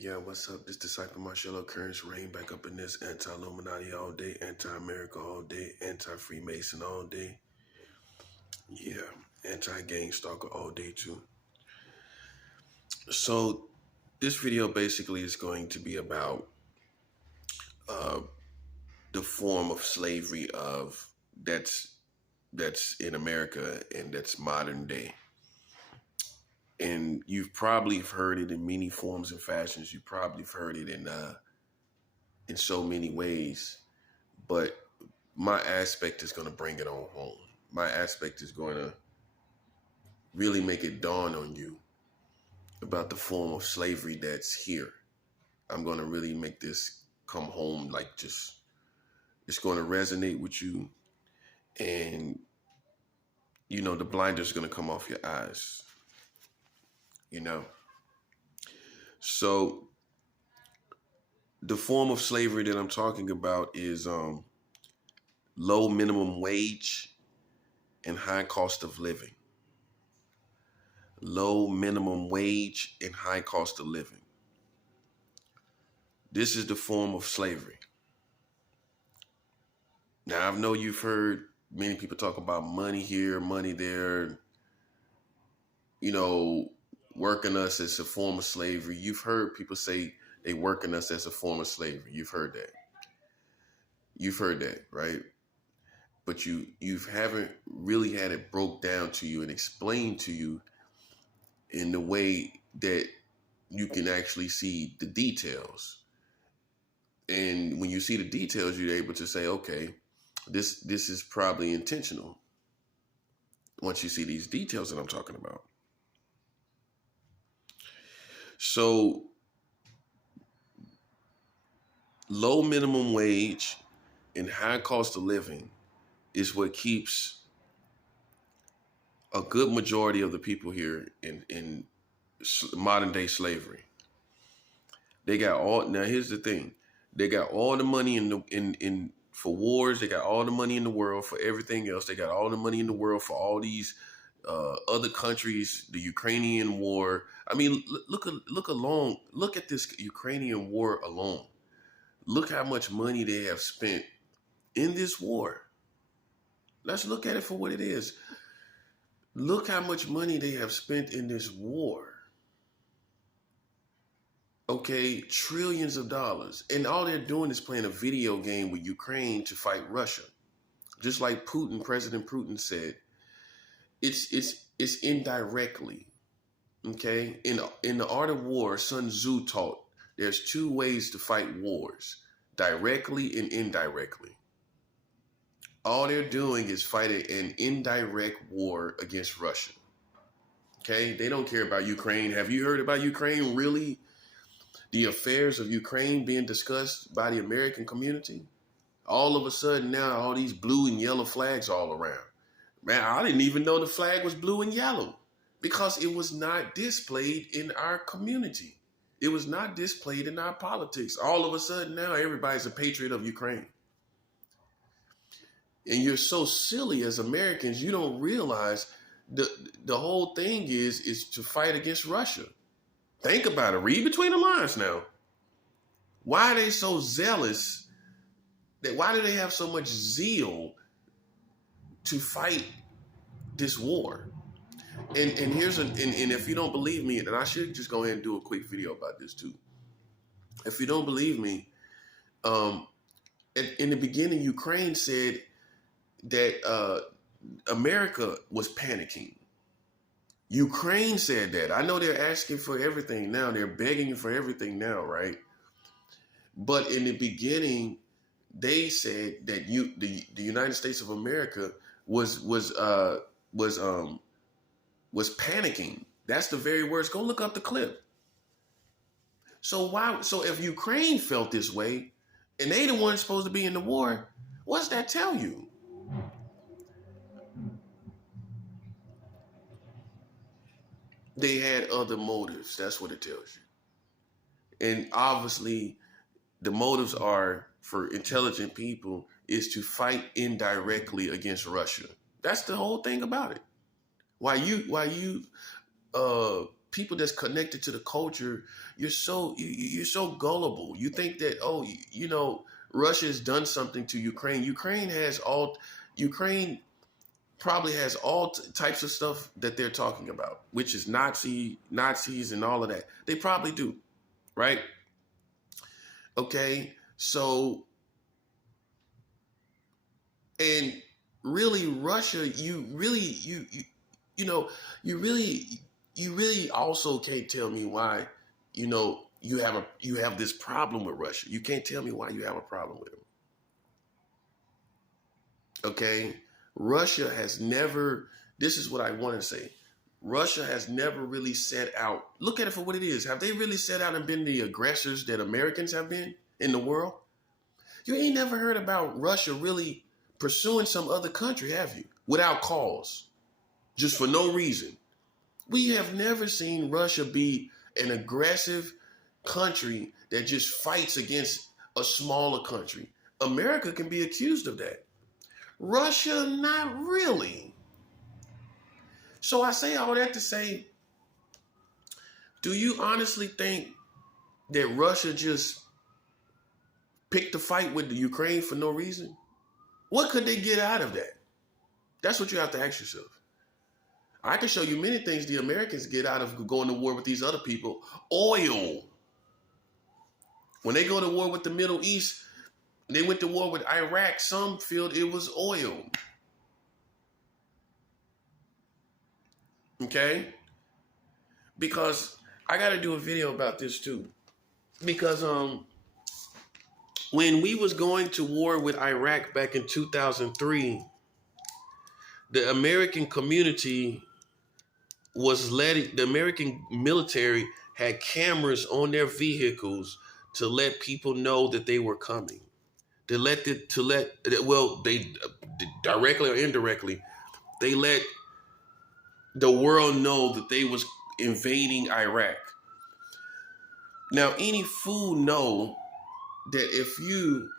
Yeah, what's up? This Disciple Marshall Occurrence reign back up in this anti-Illuminati all day, anti-America all day, anti-Freemason all day. Yeah, anti-gang stalker all day too. So this video basically is going to be about uh, the form of slavery that's in America and that's modern day. And you've probably heard it in many forms and fashions. You probably have heard it in so many ways, but my aspect is going to bring it on home. My aspect is going to really make it dawn on you about the form of slavery that's here. I'm going to really make this come home, like it's going to resonate with you, and the blinders are going to come off your eyes. So the form of slavery that I'm talking about is low minimum wage and high cost of living. Low minimum wage and high cost of living. This is the form of slavery. Now, I know you've heard many people talk about money here, money there, working us as a form of slavery. You've heard people say they working us as a form of slavery. You've heard that. You've heard that, right? But you haven't really had it broke down to you and explained to you in the way that you can actually see the details. And when you see the details, you're able to say, okay, this is probably intentional. Once you see these details that I'm talking about. So low minimum wage and high cost of living is what keeps a good majority of the people here in modern day slavery. They got all, now here's the thing. They got all the money for wars. They got all the money in the world for everything else. They got all the money in the world for all these other countries, the Ukrainian war. I mean, look at this Ukrainian war alone. Look how much money they have spent in this war. Let's look at it for what it is. Look how much money they have spent in this war. Okay, trillions of dollars. And all they're doing is playing a video game with Ukraine to fight Russia. Just like President Putin said, it's indirectly. Okay? In the art of war, Sun Tzu taught there's two ways to fight wars, directly and indirectly. All they're doing is fighting an indirect war against Russia. Okay? They don't care about Ukraine. Have you heard about Ukraine really? The affairs of Ukraine being discussed by the American community? All of a sudden now, all these blue and yellow flags all around. Man, I didn't even know the flag was blue and yellow because it was not displayed in our community. It was not displayed in our politics. All of a sudden now, everybody's a patriot of Ukraine. And you're so silly as Americans, you don't realize the whole thing is to fight against Russia. Think about it. Read between the lines now. Why are they so zealous? Why do they have so much zeal to fight this war? And if you don't believe me, and I should just go ahead and do a quick video about this too. If you don't believe me, in the beginning, Ukraine said that America was panicking. Ukraine said that. I know they're asking for everything now. They're begging for everything now, right? But in the beginning, they said that the United States of America was panicking. That's the very words. Go look up the clip. So if Ukraine felt this way, and they the ones supposed to be in the war, what's that tell you? They had other motives. That's what it tells you. And obviously, the motives are for intelligent people is to fight indirectly against Russia. That's the whole thing about it. Why you people that's connected to the culture, you're so gullible. You think that, oh, Russia has done something to Ukraine. Ukraine probably has all types of stuff that they're talking about, which is Nazis and all of that. They probably do, right? Okay, so, and really Russia, you really also can't tell me why, you have this problem with Russia. You can't tell me why you have a problem with them. Okay? Russia has never, this is what I want to say. Russia has never really set out, look at it for what it is. Have they really set out and been the aggressors that Americans have been in the world? You ain't never heard about Russia really pursuing some other country, have you? Without cause, just for no reason. We have never seen Russia be an aggressive country that just fights against a smaller country. America can be accused of that. Russia, not really. So I say all that to say, do you honestly think that Russia just picked a fight with the Ukraine for no reason? What could they get out of that? That's what you have to ask yourself. I can show you many things the Americans get out of going to war with these other people. Oil. When they go to war with the Middle East, they went to war with Iraq, some feel it was oil. Okay? Because I got to do a video about this too. Because when we was going to war with Iraq back in 2003, the American community the American military had cameras on their vehicles to let people know that they were coming. They directly or indirectly, they let the world know that they was invading Iraq. Now, any fool know that if you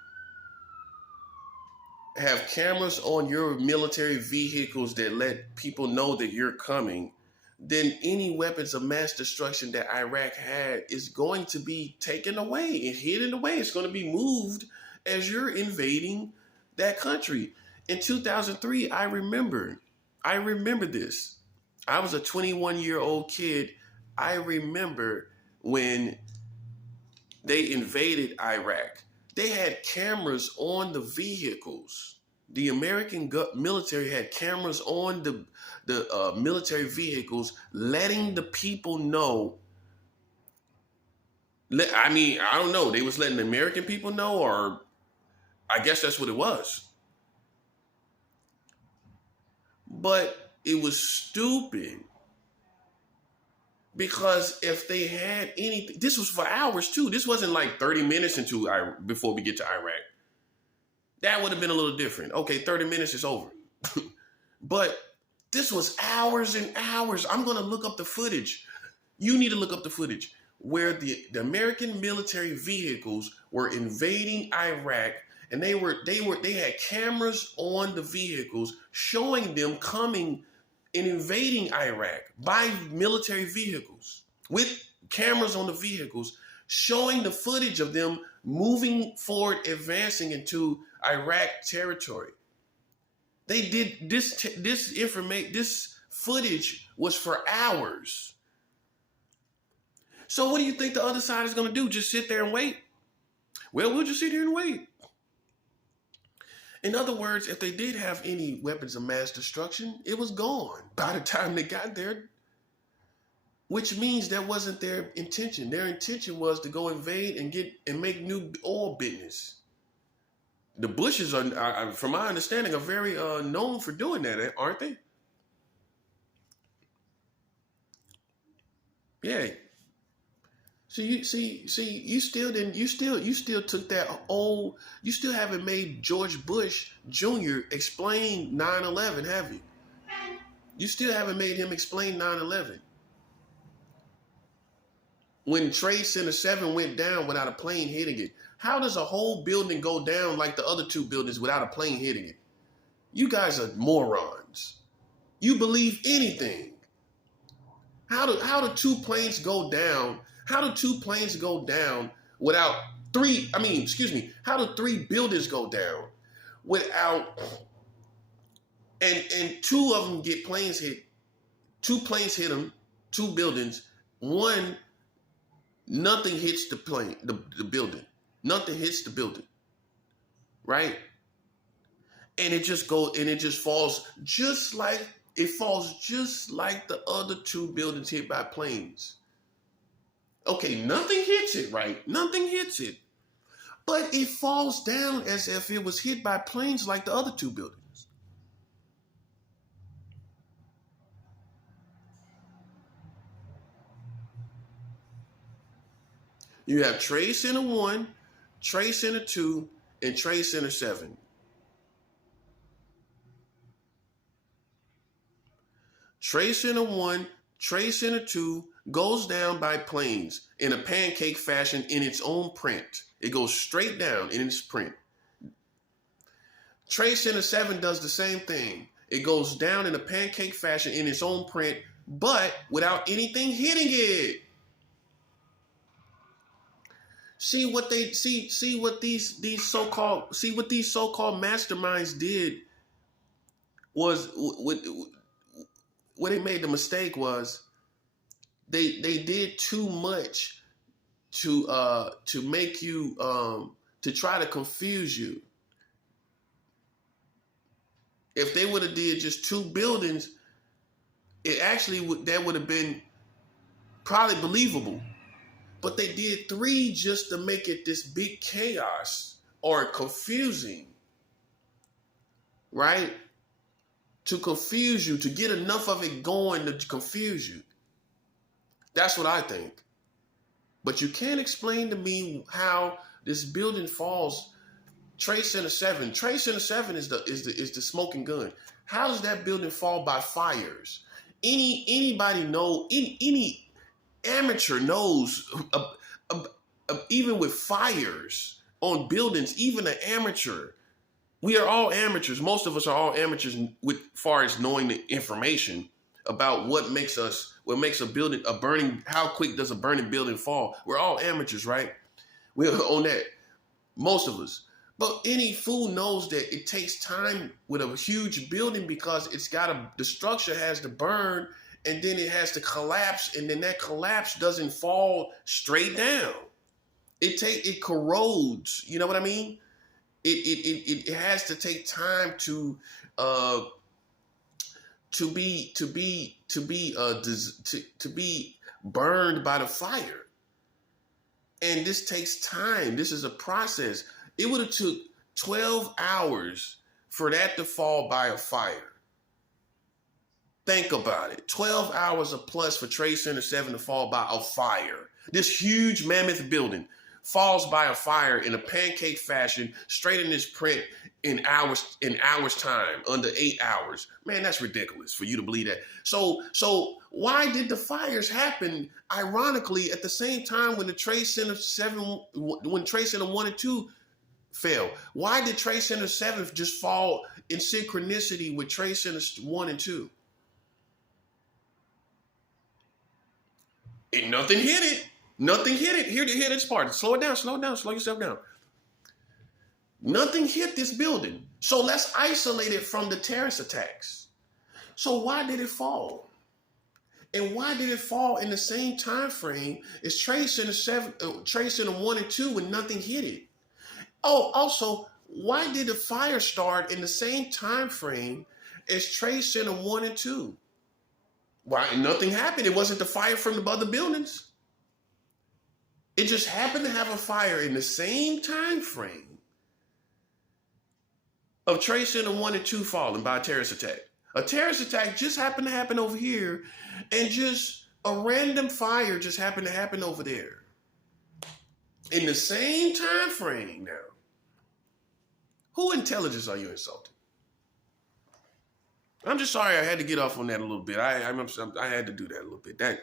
have cameras on your military vehicles that let people know that you're coming, then any weapons of mass destruction that Iraq had is going to be taken away and hidden away. It's going to be moved as you're invading that country. In 2003, I remember this. I was a 21-year-old kid. I remember when they invaded Iraq. They had cameras on the vehicles. The American military had cameras on the military vehicles, letting the people know. I mean, I don't know. They was letting the American people know, or I guess that's what it was. But it was stupid. Because if they had anything, this was for hours too. This wasn't like 30 minutes before we get to Iraq. That would have been a little different. Okay, 30 minutes is over. But this was hours and hours. I'm going to look up the footage. You need to look up the footage where the American military vehicles were invading Iraq, and they had cameras on the vehicles showing them coming and invading Iraq by military vehicles with cameras on the vehicles showing the footage of them moving forward, advancing into Iraq territory. They did this footage was for hours. So what do you think the other side is going to do? Just sit there and wait? Well, we'll just sit here and wait. In other words, if they did have any weapons of mass destruction, it was gone by the time they got there, which means that wasn't their intention. Their intention was to go invade and make new oil business. The Bushes are, from my understanding, are very known for doing that, aren't they? Yeah. So you still took that old, you still haven't made George Bush Jr. explain 9/11, have you? You still haven't made him explain 9/11. When Trade Center 7 went down without a plane hitting it, how does a whole building go down like the other two buildings without a plane hitting it? You guys are morons. You believe anything. How do two planes go down? How do two planes go down without three? I mean, excuse me. How do three buildings go down without and two of them get planes hit? Two planes hit them. Two buildings. One, nothing hits the plane, the building. Nothing hits the building. Right? And it just goes and it just falls just like the other two buildings hit by planes. Okay, nothing hits it, right? Nothing hits it. But it falls down as if it was hit by planes like the other two buildings. You have Trade Center 1, Trade Center 2, and Trade Center 7. Trade Center 1, Trade Center 2 goes down by planes in a pancake fashion in its own print. It goes straight down in its print. Trade Center 7 does the same thing. It goes down in a pancake fashion in its own print, but without anything hitting it. See what these so-called masterminds did was what they made the mistake was they did too much to make you to try to confuse you. If they would have did just two buildings, it actually that would have been probably believable. But they did three just to make it this big chaos or confusing, right? To confuse you, to get enough of it going to confuse you. That's what I think. But you can't explain to me how this building falls. Trade Center 7. Trade Center 7 is the smoking gun. How does that building fall by fires? Anybody know? Any amateur knows. Even with fires on buildings, even an amateur. We are all amateurs. Most of us are all amateurs with far as knowing the information about what makes a building a burning. How quick does a burning building fall? We're all amateurs, right? We're on that. Most of us. But any fool knows that it takes time with a huge building because the structure has to burn and then it has to collapse, and then that collapse doesn't fall straight down. It corrodes. You know what I mean? It has to take time to be burned by the fire, and this takes time. This is a process. It would have took 12 hours for that to fall by a fire. Think about it. 12 hours or plus for Trade Center 7 to fall by a fire. This huge mammoth building falls by a fire in a pancake fashion, straight in this print in hours time, under 8 hours. Man, that's ridiculous for you to believe that. So why did the fires happen, ironically, at the same time when the Trade Center 7, when Trade Center 1 and 2 fell? Why did Trade Center 7 just fall in synchronicity with Trade Center 1 and 2? And nothing hit it. Nothing hit it. Hear this part. Slow it down, slow yourself down. Nothing hit this building. So let's isolate it from the terrorist attacks. So why did it fall? And why did it fall in the same time frame as Trade Center 1 and 2 when nothing hit it? Oh, also, why did the fire start in the same time frame as Trade Center 1 and 2? Why nothing happened? It wasn't the fire from the other buildings. It just happened to have a fire in the same time frame of Trade Center 1 and 2 falling by a terrorist attack. A terrorist attack just happened to happen over here, and just a random fire just happened to happen over there. In the same time frame now. Who intelligence are you insulting? I'm just sorry I had to get off on that a little bit. I had to do that a little bit. That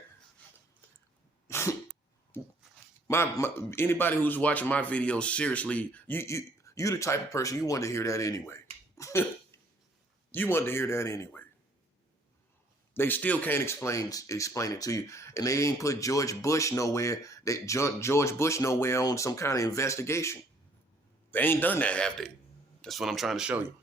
anybody who's watching my videos, seriously, you the type of person you want to hear that anyway. You wanted to hear that anyway. They still can't explain it to you, and they ain't put George Bush nowhere. George Bush nowhere on some kind of investigation. They ain't done that, have they? That's what I'm trying to show you.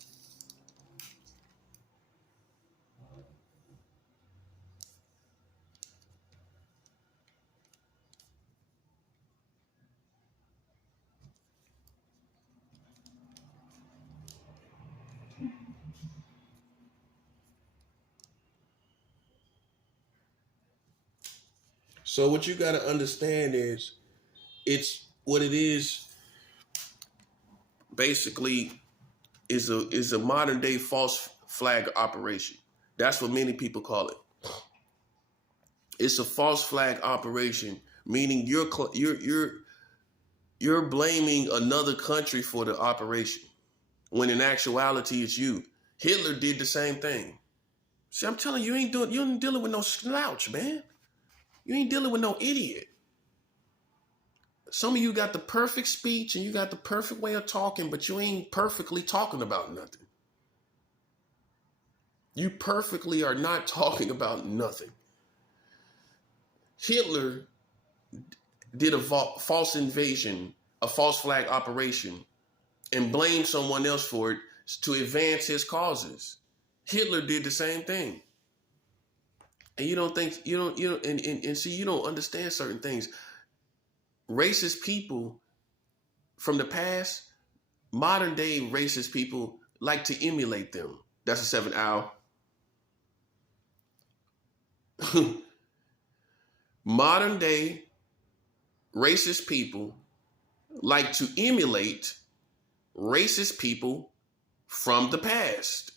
So what you got to understand is, it's what it is. Basically, is a modern day false flag operation. That's what many people call it. It's a false flag operation, meaning you're blaming another country for the operation, when in actuality it's you. Hitler did the same thing. See, I'm telling you, you ain't dealing with no slouch, man. You ain't dealing with no idiot. Some of you got the perfect speech and you got the perfect way of talking, but you ain't perfectly talking about nothing. You perfectly are not talking about nothing. Hitler did a false invasion, a false flag operation, and blamed someone else for it to advance his causes. Hitler did the same thing. And you don't see, you don't understand certain things. Racist people from the past, modern day racist people like to emulate them. That's a 7 hour. Modern day racist people like to emulate racist people from the past.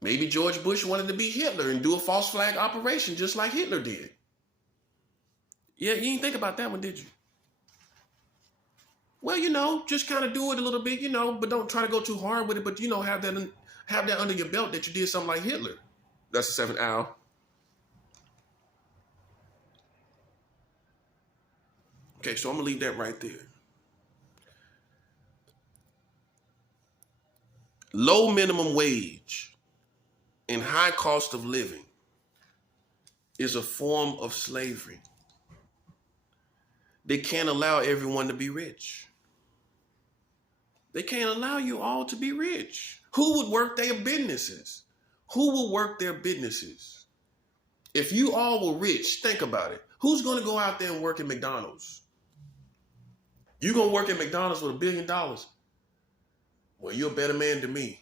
Maybe George Bush wanted to be Hitler and do a false flag operation just like Hitler did. Yeah, you didn't think about that one, did you? Well, just kind of do it a little bit, but don't try to go too hard with it. But, have that under your belt that you did something like Hitler. That's a 7 hour. Okay, so I'm going to leave that right there. Low minimum wage and high cost of living is a form of slavery. They can't allow everyone to be rich. They can't allow you all to be rich. Who would work their businesses? Who will work their businesses? If you all were rich, think about it. Who's going to go out there and work at McDonald's? You going to work at McDonald's with $1 billion? Well, you're a better man than me.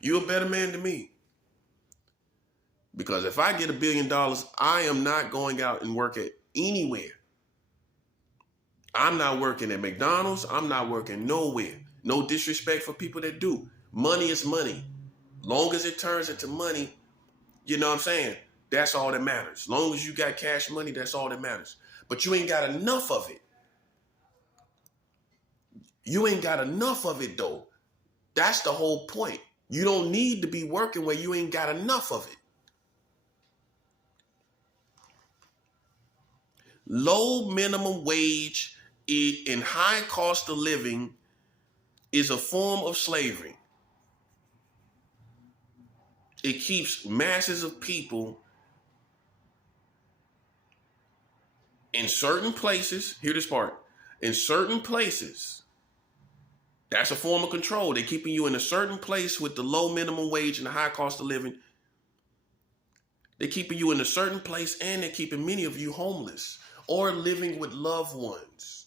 You're a better man than me. Because if I get $1 billion, I am not going out and work at anywhere. I'm not working at McDonald's. I'm not working nowhere. No disrespect for people that do. Money is money. Long as it turns into money, you know what I'm saying? That's all that matters. Long as you got cash money, that's all that matters. But you ain't got enough of it. You ain't got enough of it, though. That's the whole point. You don't need to be working where you ain't got enough of it. Low minimum wage and high cost of living is a form of slavery. It keeps masses of people in certain places. Hear this part. In certain places, that's a form of control. They're keeping you in a certain place with the low minimum wage and the high cost of living. They're keeping you in a certain place, and they're keeping many of you homeless or living with loved ones.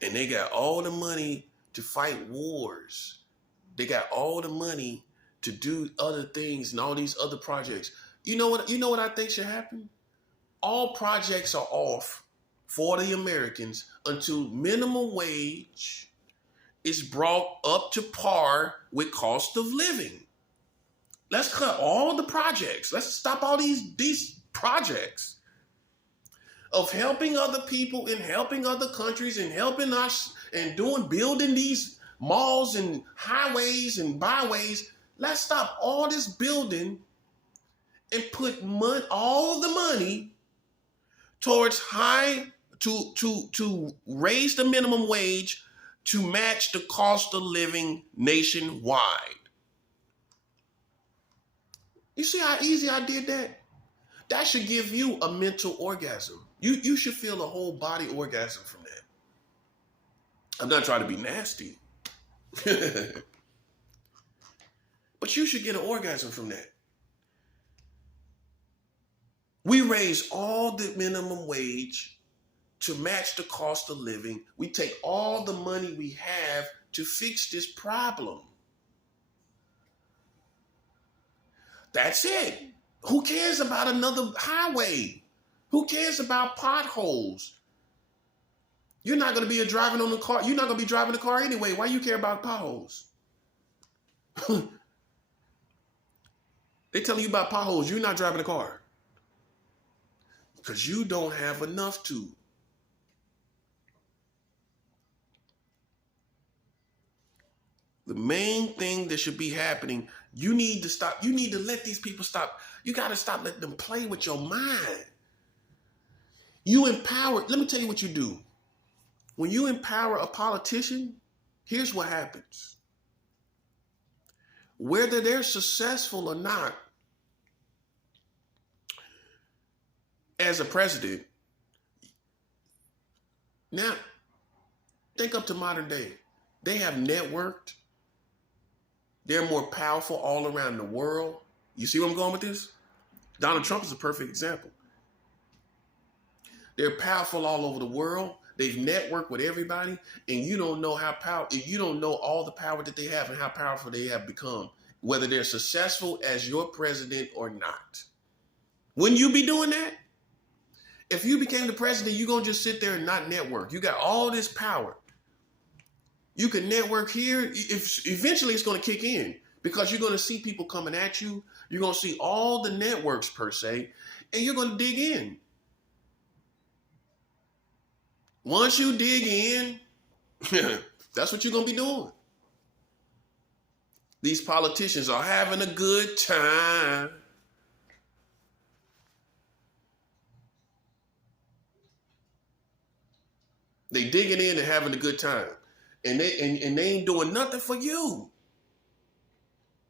And they got all the money to fight wars. They got all the money to do other things and all these other projects. You know what I think should happen? All projects are off for the Americans until minimum wage is brought up to par with cost of living. Let's cut all the projects. Let's stop all these projects of helping other people and helping other countries and helping us and building these malls and highways and byways. Let's stop all this building and put all the money towards to raise the minimum wage to match the cost of living nationwide. You see how easy I did that? That should give you a mental orgasm. You should feel a whole body orgasm from that. I'm not trying to be nasty. But you should get an orgasm from that. We raise all the minimum wage to match the cost of living. We take all the money we have to fix this problem. That's it. Who cares about another highway? Who cares about potholes? You're not going to be driving on the car. You're not going to be driving the car anyway. Why you care about potholes? They telling you about potholes. You're not driving the car. Because you don't have enough to. The main thing that should be happening, you need to stop. You need to let these people stop. You got to stop letting them play with your mind. You empower. Let me tell you what you do. When you empower a politician, here's what happens. Whether they're successful or not, as a president, now think up to modern day. They have networked. They're more powerful all around the world. You see where I'm going with this? Donald Trump is a perfect example. They're powerful all over the world. They've networked with everybody, and you don't know you don't know all the power that they have and how powerful they have become, whether they're successful as your president or not. Wouldn't you be doing that? If you became the president, you're going to just sit there and not network. You got all this power. You can network here. Eventually, it's going to kick in because you're going to see people coming at you. You're going to see all the networks per se, and you're going to dig in. Once you dig in, that's what you're going to be doing. These politicians are having a good time. They digging in and having a good time. And they ain't doing nothing for you.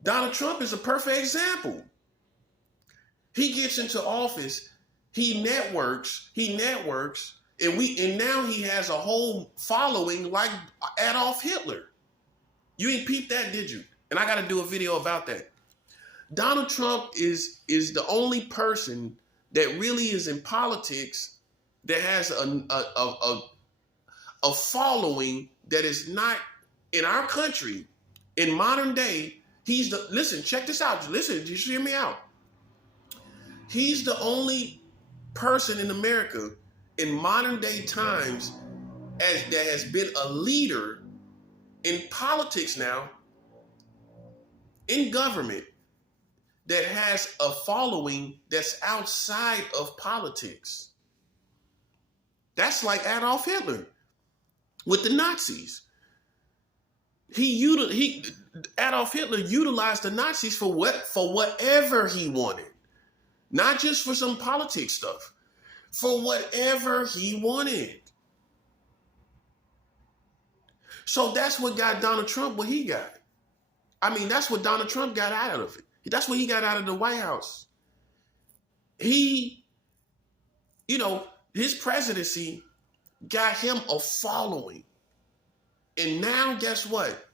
Donald Trump is a perfect example. He gets into office, he networks, and now he has a whole following like Adolf Hitler. You ain't peeped that, did you? And I got to do a video about that. Donald Trump is the only person that really is in politics that has a following that is not in our country. In modern day, listen, check this out. Listen, just hear me out. He's the only person in America in modern day times that has been a leader in politics now, in government, that has a following that's outside of politics. That's like Adolf Hitler with the Nazis. Adolf Hitler utilized the Nazis for whatever he wanted. Not just for some politics stuff. For whatever he wanted. So that's what got Donald Trump what he got. I mean, that's what Donald Trump got out of it. That's what he got out of the White House. His presidency got him a following. And now, guess what?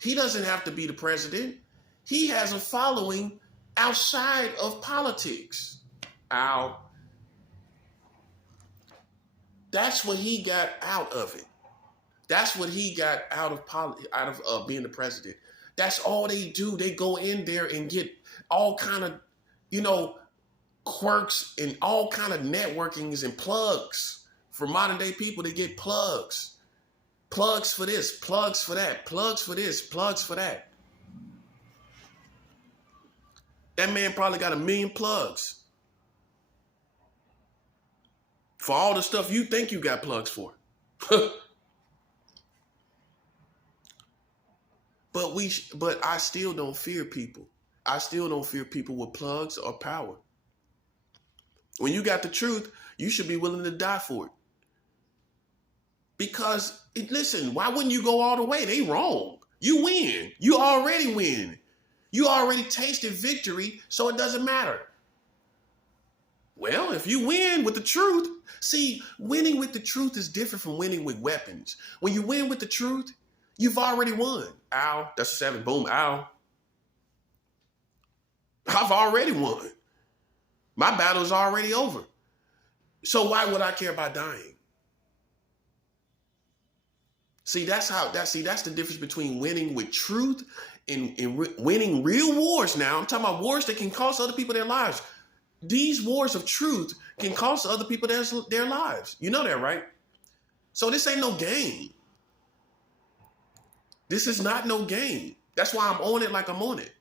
He doesn't have to be the president. He has a following outside of politics. Ow. That's what he got out of it. That's what he got out of being the president. That's all they do. They go in there and get all kind of, quirks and all kind of networkings and plugs. For modern day people, they get plugs. Plugs for this, plugs for that, plugs for this, plugs for that. That man probably got 1 million plugs for all the stuff you think you got plugs for. But I still don't fear people. I still don't fear people with plugs or power. When you got the truth, you should be willing to die for it. Because, listen, why wouldn't you go all the way? They wrong. You win. You already win. You already tasted victory, so it doesn't matter. Well, if you win with the truth, see, winning with the truth is different from winning with weapons. When you win with the truth, you've already won. Ow, that's a 7. Boom, ow. I've already won. My battle's already over. So why would I care about dying? See, that's the difference between winning with truth and winning real wars now. I'm talking about wars that can cost other people their lives. These wars of truth can cost other people their lives. You know that, right? So this ain't no game. This is not no game. That's why I'm on it like I'm on it.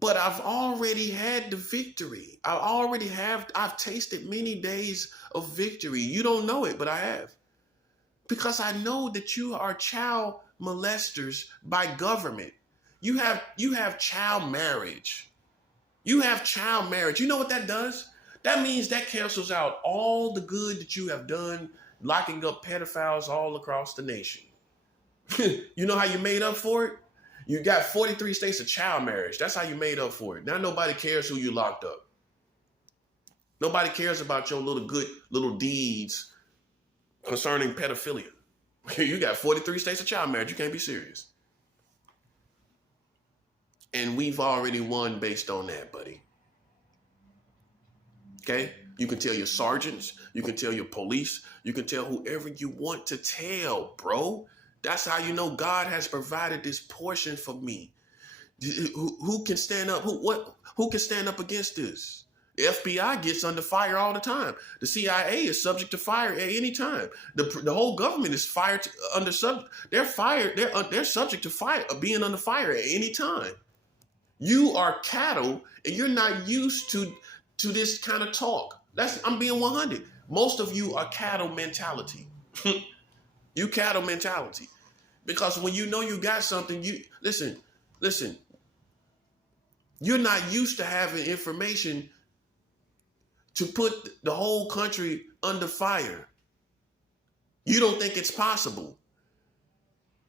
But I've already had the victory. I've tasted many days of victory. You don't know it, but I have. Because I know that you are child molesters by government. You have child marriage. You have child marriage. You know what that does? That means that cancels out all the good that you have done, locking up pedophiles all across the nation. You know how you made up for it? You got 43 states of child marriage. That's how you made up for it. Now nobody cares who you locked up. Nobody cares about your little deeds concerning pedophilia. You got 43 states of child marriage. You can't be serious. And we've already won based on that, buddy. Okay? You can tell your sergeants. You can tell your police. You can tell whoever you want to tell, bro. That's how you know God has provided this portion for me. Who can stand up? Who can stand up against this? The FBI gets under fire all the time. The CIA is subject to fire at any time. The whole government is They're fired. They're subject to fire, being under fire at any time. You are cattle, and you're not used to this kind of talk. I'm being 100. Most of you are cattle mentality. You cattle mentality. Because when you know you got something, listen. You're not used to having information to put the whole country under fire. You don't think it's possible.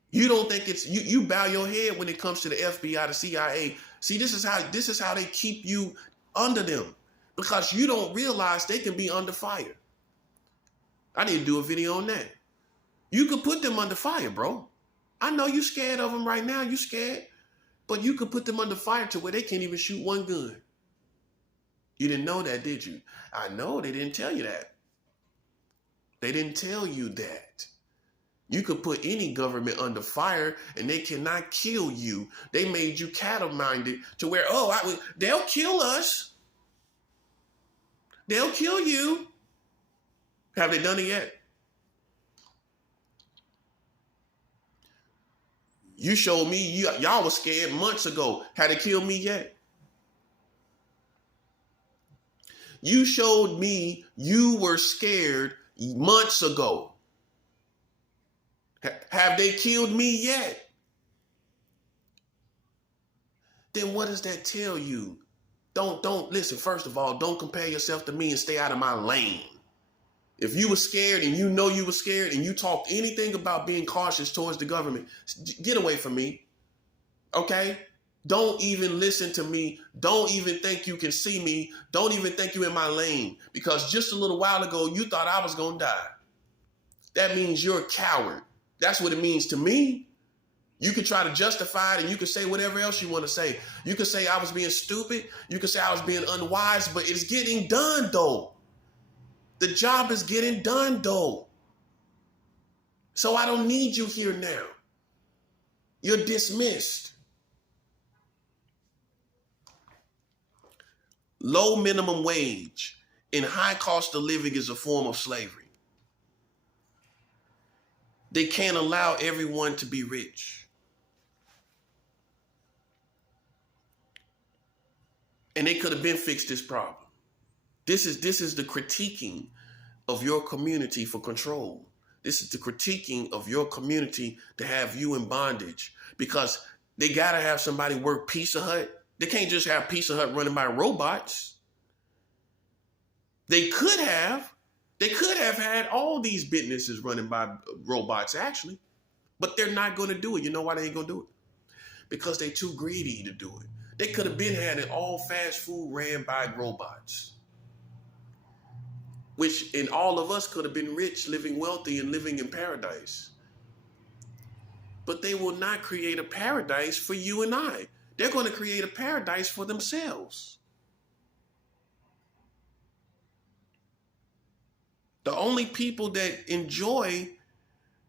You don't think you bow your head when it comes to the FBI, the CIA. See, this is how they keep you under them. Because you don't realize they can be under fire. I need to do a video on that. You could put them under fire, bro. I know you're scared of them right now. You're scared. But you could put them under fire to where they can't even shoot one gun. You didn't know that, did you? I know they didn't tell you that. They didn't tell you that. You could put any government under fire and they cannot kill you. They made you cattle-minded to where, they'll kill us. They'll kill you. Have they done it yet? You showed me, y'all was scared months ago. Had they killed me yet? You showed me you were scared months ago. Have they killed me yet? Then what does that tell you? Don't listen, first of all, don't compare yourself to me and stay out of my lane. If you were scared and you know you were scared and you talked anything about being cautious towards the government, get away from me, okay? Don't even listen to me. Don't even think you can see me. Don't even think you're in my lane, because just a little while ago, you thought I was going to die. That means you're a coward. That's what it means to me. You can try to justify it and you can say whatever else you want to say. You can say I was being stupid. You can say I was being unwise, but it's getting done though. The job is getting done though. So I don't need you here now. You're dismissed. Low minimum wage and high cost of living is a form of slavery. They can't allow everyone to be rich. And they could have been fixed this problem. This is the critiquing of your community for control. This is the critiquing of your community to have you in bondage, because they got to have somebody work Pizza Hut. They can't just have Pizza Hut running by robots. They could have had all these businesses running by robots, actually. But they're not going to do it. You know why they ain't going to do it? Because they're too greedy to do it. They could have been had it all fast food ran by robots. Which, and all of us could have been rich, living wealthy, and living in paradise. But they will not create a paradise for you and I. They're going to create a paradise for themselves. The only people that enjoy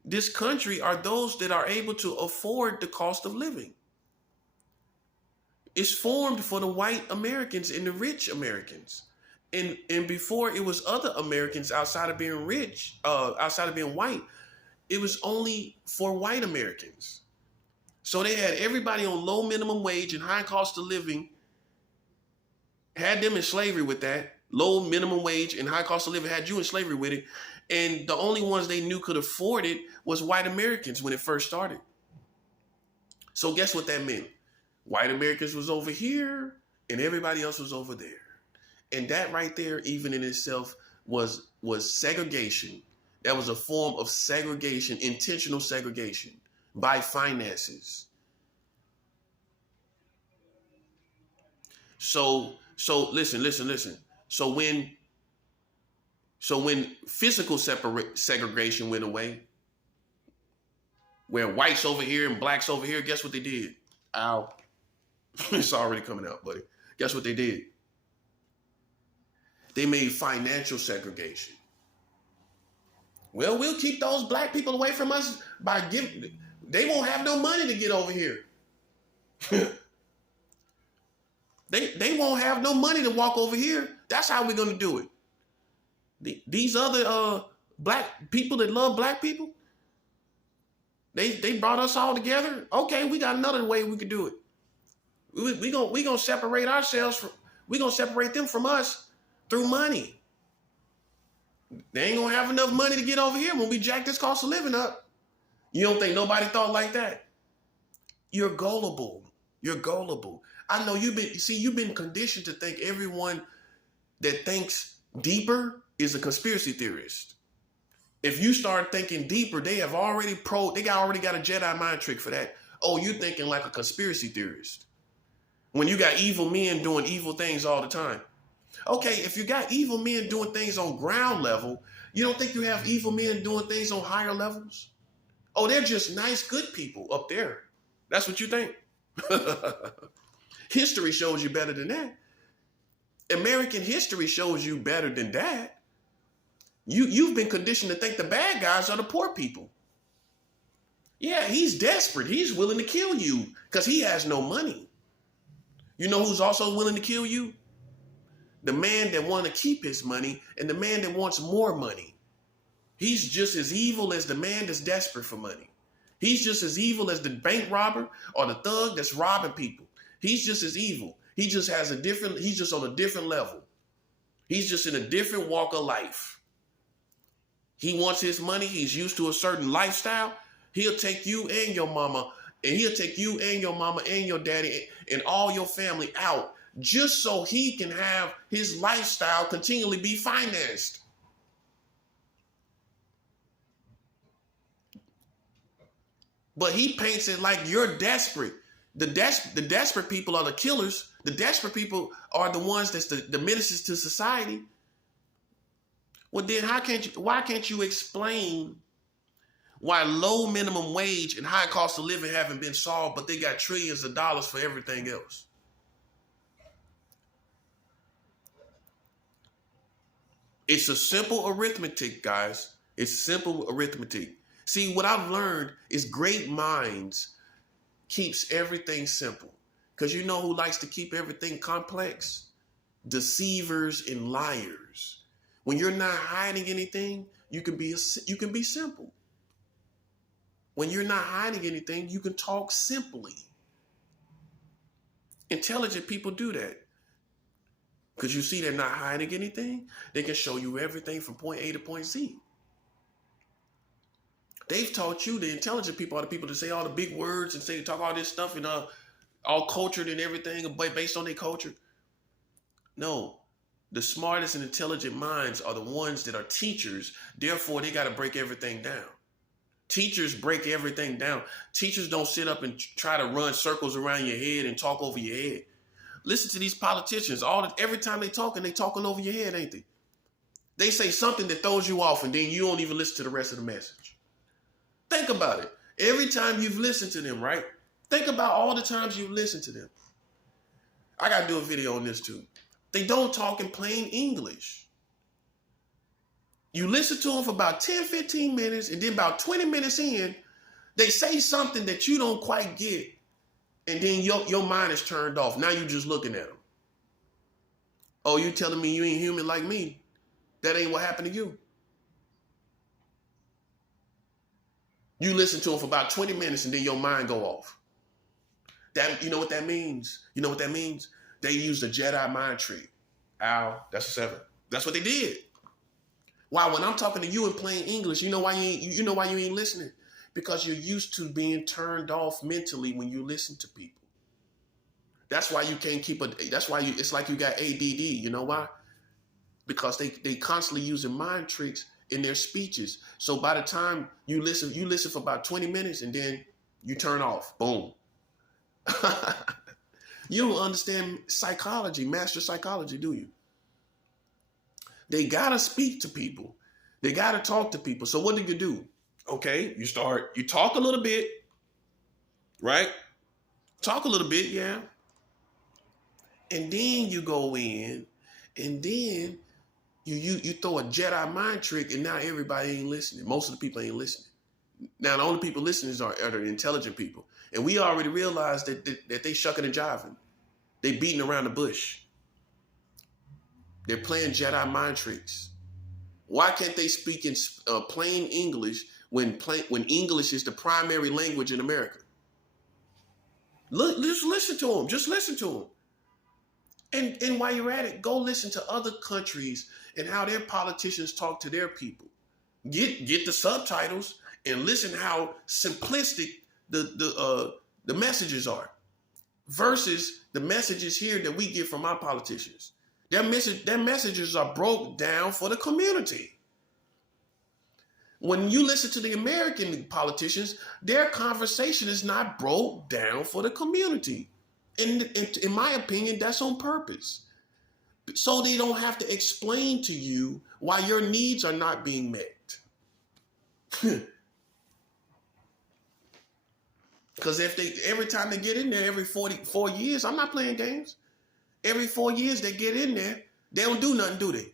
this country are those that are able to afford the cost of living. It's formed for the white Americans and the rich Americans. And before it was other Americans outside of being rich, outside of being white, it was only for white Americans. So they had everybody on low minimum wage and high cost of living, had them in slavery with that. Low minimum wage and high cost of living had you in slavery with it. And the only ones they knew could afford it was white Americans when it first started. So guess what that meant? White Americans was over here and everybody else was over there. And that right there, even in itself, was segregation. That was a form of segregation, intentional segregation by finances. So listen. So when physical segregation went away, where whites over here and blacks over here, guess what they did? Ow. It's already coming out, buddy. Guess what they did? They made financial segregation. Well, we'll keep those black people away from us by giving. They won't have no money to get over here. They won't have no money to walk over here. That's how we're going to do it. These other black people that love black people, they brought us all together. Okay, we got another way we could do it. We gonna separate ourselves from. We gonna separate them from us through money. They ain't gonna have enough money to get over here when we jack this cost of living up. You don't think nobody thought like that? You're gullible. You're gullible. I know you've been conditioned to think everyone that thinks deeper is a conspiracy theorist. If you start thinking deeper, they already got a Jedi mind trick for that. Oh, you're thinking like a conspiracy theorist. When you got evil men doing evil things all the time. Okay, if you got evil men doing things on ground level, you don't think you have evil men doing things on higher levels? Oh, they're just nice, good people up there. That's what you think? History shows you better than that. American history shows you better than that. You've been conditioned to think the bad guys are the poor people. Yeah, he's desperate. He's willing to kill you because he has no money. You know who's also willing to kill you? The man that wants to keep his money and the man that wants more money. He's just as evil as the man that's desperate for money. He's just as evil as the bank robber or the thug that's robbing people. He's just as evil. He's just on a different level. He's just in a different walk of life. He wants his money. He's used to a certain lifestyle. He'll take you and your mama, and he'll take you and your mama and your daddy and all your family out just so he can have his lifestyle continually be financed. But he paints it like you're desperate. The desperate people are the killers. The desperate people are the ones that's the menaces to society. Well, then why can't you explain why low minimum wage and high cost of living haven't been solved, but they got trillions of dollars for everything else? It's a simple arithmetic, guys. It's simple arithmetic. See, what I've learned is great minds keeps everything simple. Because you know who likes to keep everything complex? Deceivers and liars. When you're not hiding anything, you can be simple. When you're not hiding anything, you can talk simply. Intelligent people do that. Because you see they're not hiding anything. They can show you everything from point A to point Z. They've taught you, the intelligent people are the people that say all the big words and talk all this stuff and all cultured and everything based on their culture. No, the smartest and intelligent minds are the ones that are teachers. Therefore, they got to break everything down. Teachers break everything down. Teachers don't sit up and try to run circles around your head and talk over your head. Listen to these politicians. Every time they talking over your head, ain't they? They say something that throws you off, and then you don't even listen to the rest of the message. Think about it. Every time you've listened to them, right? Think about all the times you've listened to them. I got to do a video on this too. They don't talk in plain English. You listen to them for about 10, 15 minutes, and then about 20 minutes in, they say something that you don't quite get, and then your mind is turned off. Now you're just looking at them. Oh, you telling me you ain't human like me? That ain't what happened to you. You listen to them for about 20 minutes, and then your mind go off. You know what that means? You know what that means? They used a Jedi mind trick. Ow, that's a 7. That's what they did. Why? When I'm talking to you in plain English, you know why you ain't listening? Because you're used to being turned off mentally when you listen to people. That's why you can't it's like you got ADD. You know why? Because they constantly using mind tricks in their speeches. So by the time you listen for about 20 minutes and then you turn off. Boom. You don't understand psychology, master psychology, do you? They gotta speak to people. They gotta talk to people. So what do? Okay, you talk a little bit, right? Talk a little bit, yeah. And then you go in, and then you throw a Jedi mind trick, and now everybody ain't listening. Most of the people ain't listening. Now the only people listening are the intelligent people. And we already realized that they shucking and jiving. They beating around the bush. They're playing Jedi mind tricks. Why can't they speak in plain English when English is the primary language in America? Just listen to them. Just listen to them. And while you're at it, go listen to other countries and how their politicians talk to their people. Get the subtitles and listen how simplistic the messages are versus the messages here that we get from our politicians. Their messages are broke down for the community. When you listen to the American politicians, their conversation is not broke down for the community. And in my opinion, that's on purpose. So they don't have to explain to you why your needs are not being met. Because every time they get in there, every 4 years, I'm not playing games. Every 4 years they get in there, they don't do nothing, do they?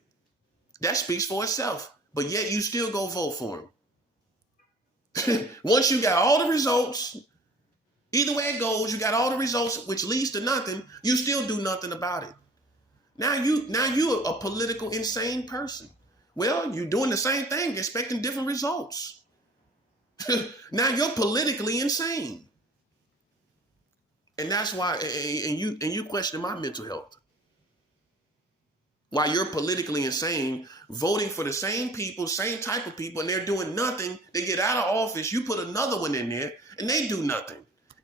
That speaks for itself. But yet you still go vote for them. Once you got all the results, either way it goes, you got all the results, which leads to nothing, you still do nothing about it. Now you're a political insane person. Well, you're doing the same thing, expecting different results. Now you're politically insane. And that's why, and you question my mental health. While you're politically insane, voting for the same people, same type of people, and they're doing nothing, they get out of office, you put another one in there, and they do nothing.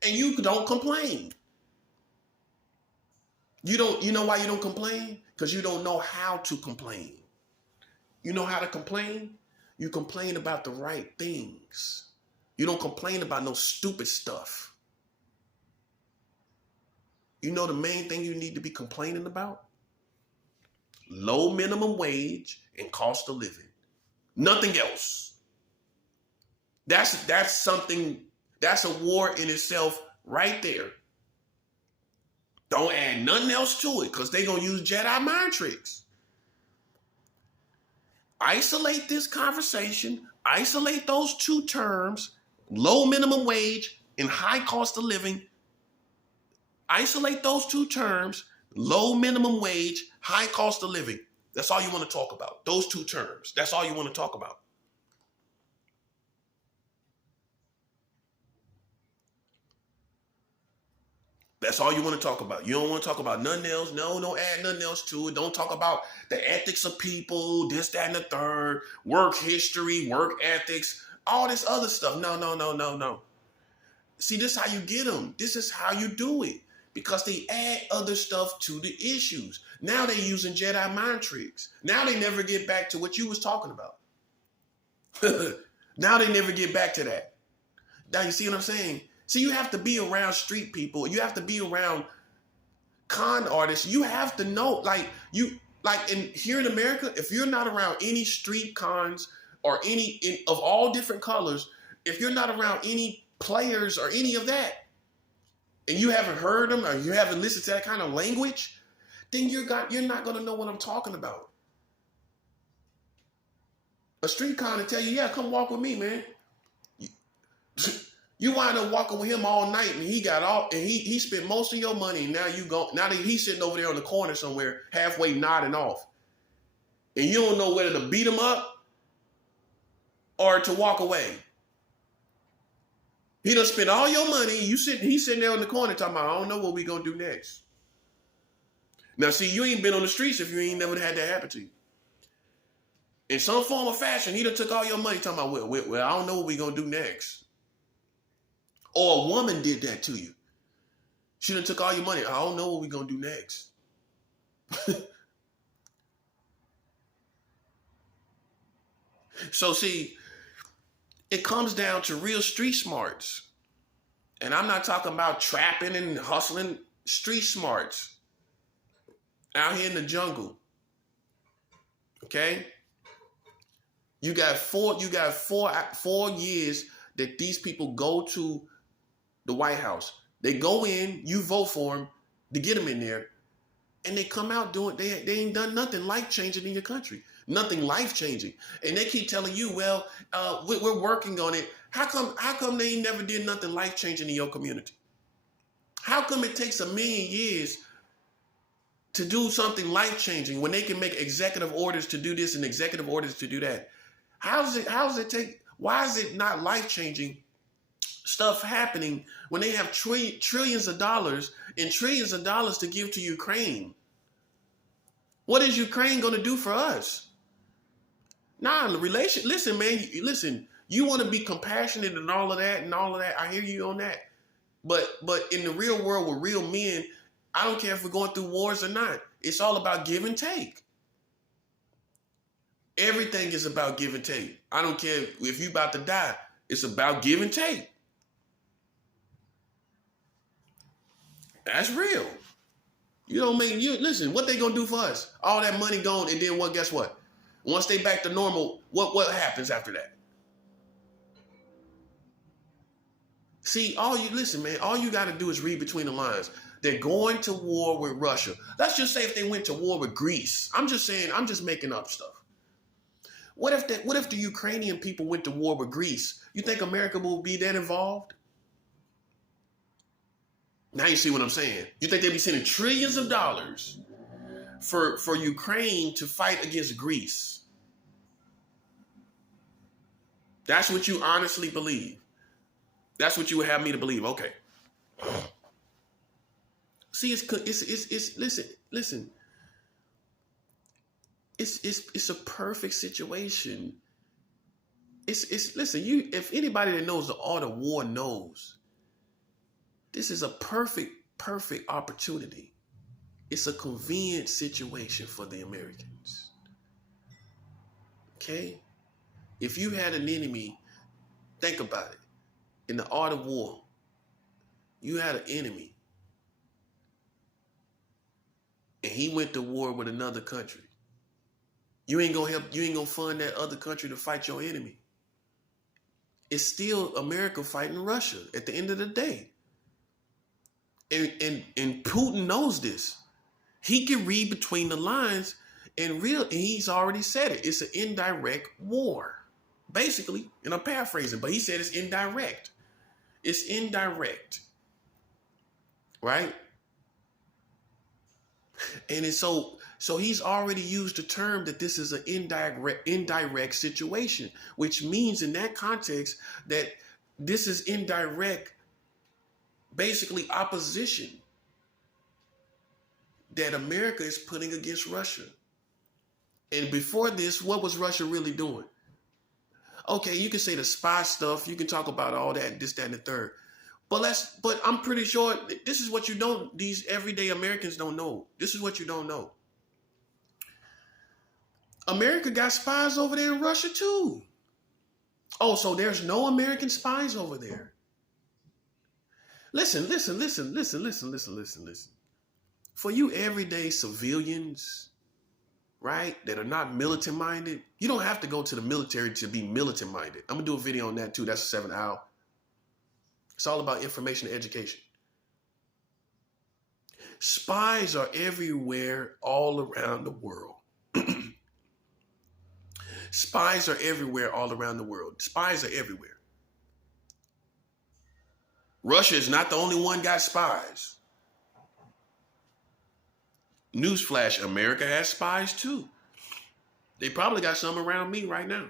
And you don't complain. You know why you don't complain? Because you don't know how to complain. You know how to complain? You complain about the right things. You don't complain about no stupid stuff. You know the main thing you need to be complaining about? Low minimum wage and cost of living. Nothing else. That's something, that's a war in itself right there. Don't add nothing else to it because they're going to use Jedi mind tricks. Isolate this conversation, isolate those two terms, low minimum wage and high cost of living. Isolate those two terms, low minimum wage, high cost of living. That's all you want to talk about. Those two terms. That's all you want to talk about. That's all you want to talk about. You don't want to talk about nothing else. No, don't add nothing else to it. Don't talk about the ethics of people, this, that, and the third, work history, work ethics, all this other stuff. No. See, this is how you get them. This is how you do it. because they add other stuff to the issues. Now they're using Jedi mind tricks. Now they never get back to what you was talking about. Now they never get back to that. Now you see what I'm saying? See, you have to be around street people. You have to be around con artists. You have to know, here in America, if you're not around any street cons or of all different colors, if you're not around any players or any of that, and you haven't heard them or you haven't listened to that kind of language, then you're not going to know what I'm talking about. A street con will tell you, yeah, come walk with me, man. You wind up walking with him all night, and he spent most of your money. And now now that he's sitting over there on the corner somewhere, halfway nodding off, and you don't know whether to beat him up or to walk away. He done spent all your money. He's sitting there in the corner talking about, I don't know what we gonna do next. Now, see, you ain't been on the streets if you ain't never had that happen to you. In some form or fashion, he done took all your money talking about, well, I don't know what we gonna do next. Or a woman did that to you. She done took all your money. I don't know what we gonna do next. So see, it comes down to real street smarts. And I'm not talking about trapping and hustling, street smarts out here in the jungle. Okay? You got four years that these people go to the White House. They go in, you vote for them to get them in there, and they come out doing, they ain't done nothing life-changing in your country. Nothing life-changing. And they keep telling you, well, we're working on it. How come they never did nothing life-changing in your community? How come it takes 1,000,000 years to do something life-changing when they can make executive orders to do this and executive orders to do that? Why is it not life-changing stuff happening when they have trillions of dollars and trillions of dollars to give to Ukraine? What is Ukraine going to do for us? Listen, man, you want to be compassionate and all of that. I hear you on that. But in the real world with real men, I don't care if we're going through wars or not. It's all about give and take. Everything is about give and take. I don't care if you're about to die. It's about give and take. That's real. Listen, what they gonna do for us? All that money gone, and then what? Guess what? Once they back to normal, what happens after that? See, all you got to do is read between the lines. They're going to war with Russia. Let's just say if they went to war with Greece. I'm just making up stuff. What if the Ukrainian people went to war with Greece? You think America will be that involved? Now you see what I'm saying. You think they'd be sending trillions of dollars for Ukraine to fight against Greece? That's what you honestly believe. That's what you would have me to believe. Okay. See, listen. It's a perfect situation. If anybody that knows the art of war knows, this is a perfect opportunity. It's a convenient situation for the Americans. Okay? If you had an enemy, think about it. In the art of war, you had an enemy, and he went to war with another country. You ain't gonna fund that other country to fight your enemy. It's still America fighting Russia at the end of the day. And Putin knows this. He can read between the lines, and he's already said it. It's an indirect war. Basically, and I'm paraphrasing, but he said it's indirect. It's indirect. Right? And it's so he's already used the term that this is an indirect situation, which means in that context that this is indirect, basically opposition that America is putting against Russia. And before this, what was Russia really doing? Okay, you can say the spy stuff. You can talk about all that, this, that, and the third. But I'm pretty sure this is what you don't, these everyday Americans don't know. This is what you don't know. America got spies over there in Russia too. Oh, so there's no American spies over there. Listen. For you everyday civilians, right, that are not militant minded, you don't have to go to the military to be militant minded. I'm gonna do a video on that too. That's a 7 hour. It's all about information and education. Spies are everywhere, all around the world. Spies are everywhere, all around the world. Spies are everywhere. Russia is not the only one got spies. Newsflash, America has spies too. They probably got some around me right now.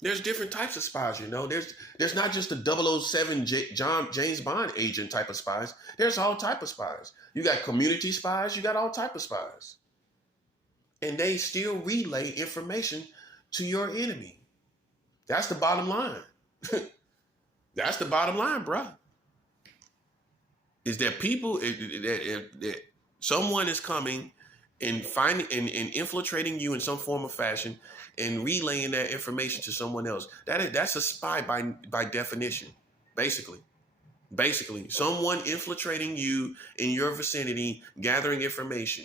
There's different types of spies, you know. There's not just the 007 James Bond agent type of spies. There's all type of spies. You got community spies. You got all type of spies. And they still relay information to your enemy. That's the bottom line. That's the bottom line, bro. Is that people, that someone is coming and finding and infiltrating you in some form of fashion and relaying that information to someone else. That's a spy by definition, basically. Basically, someone infiltrating you in your vicinity, gathering information.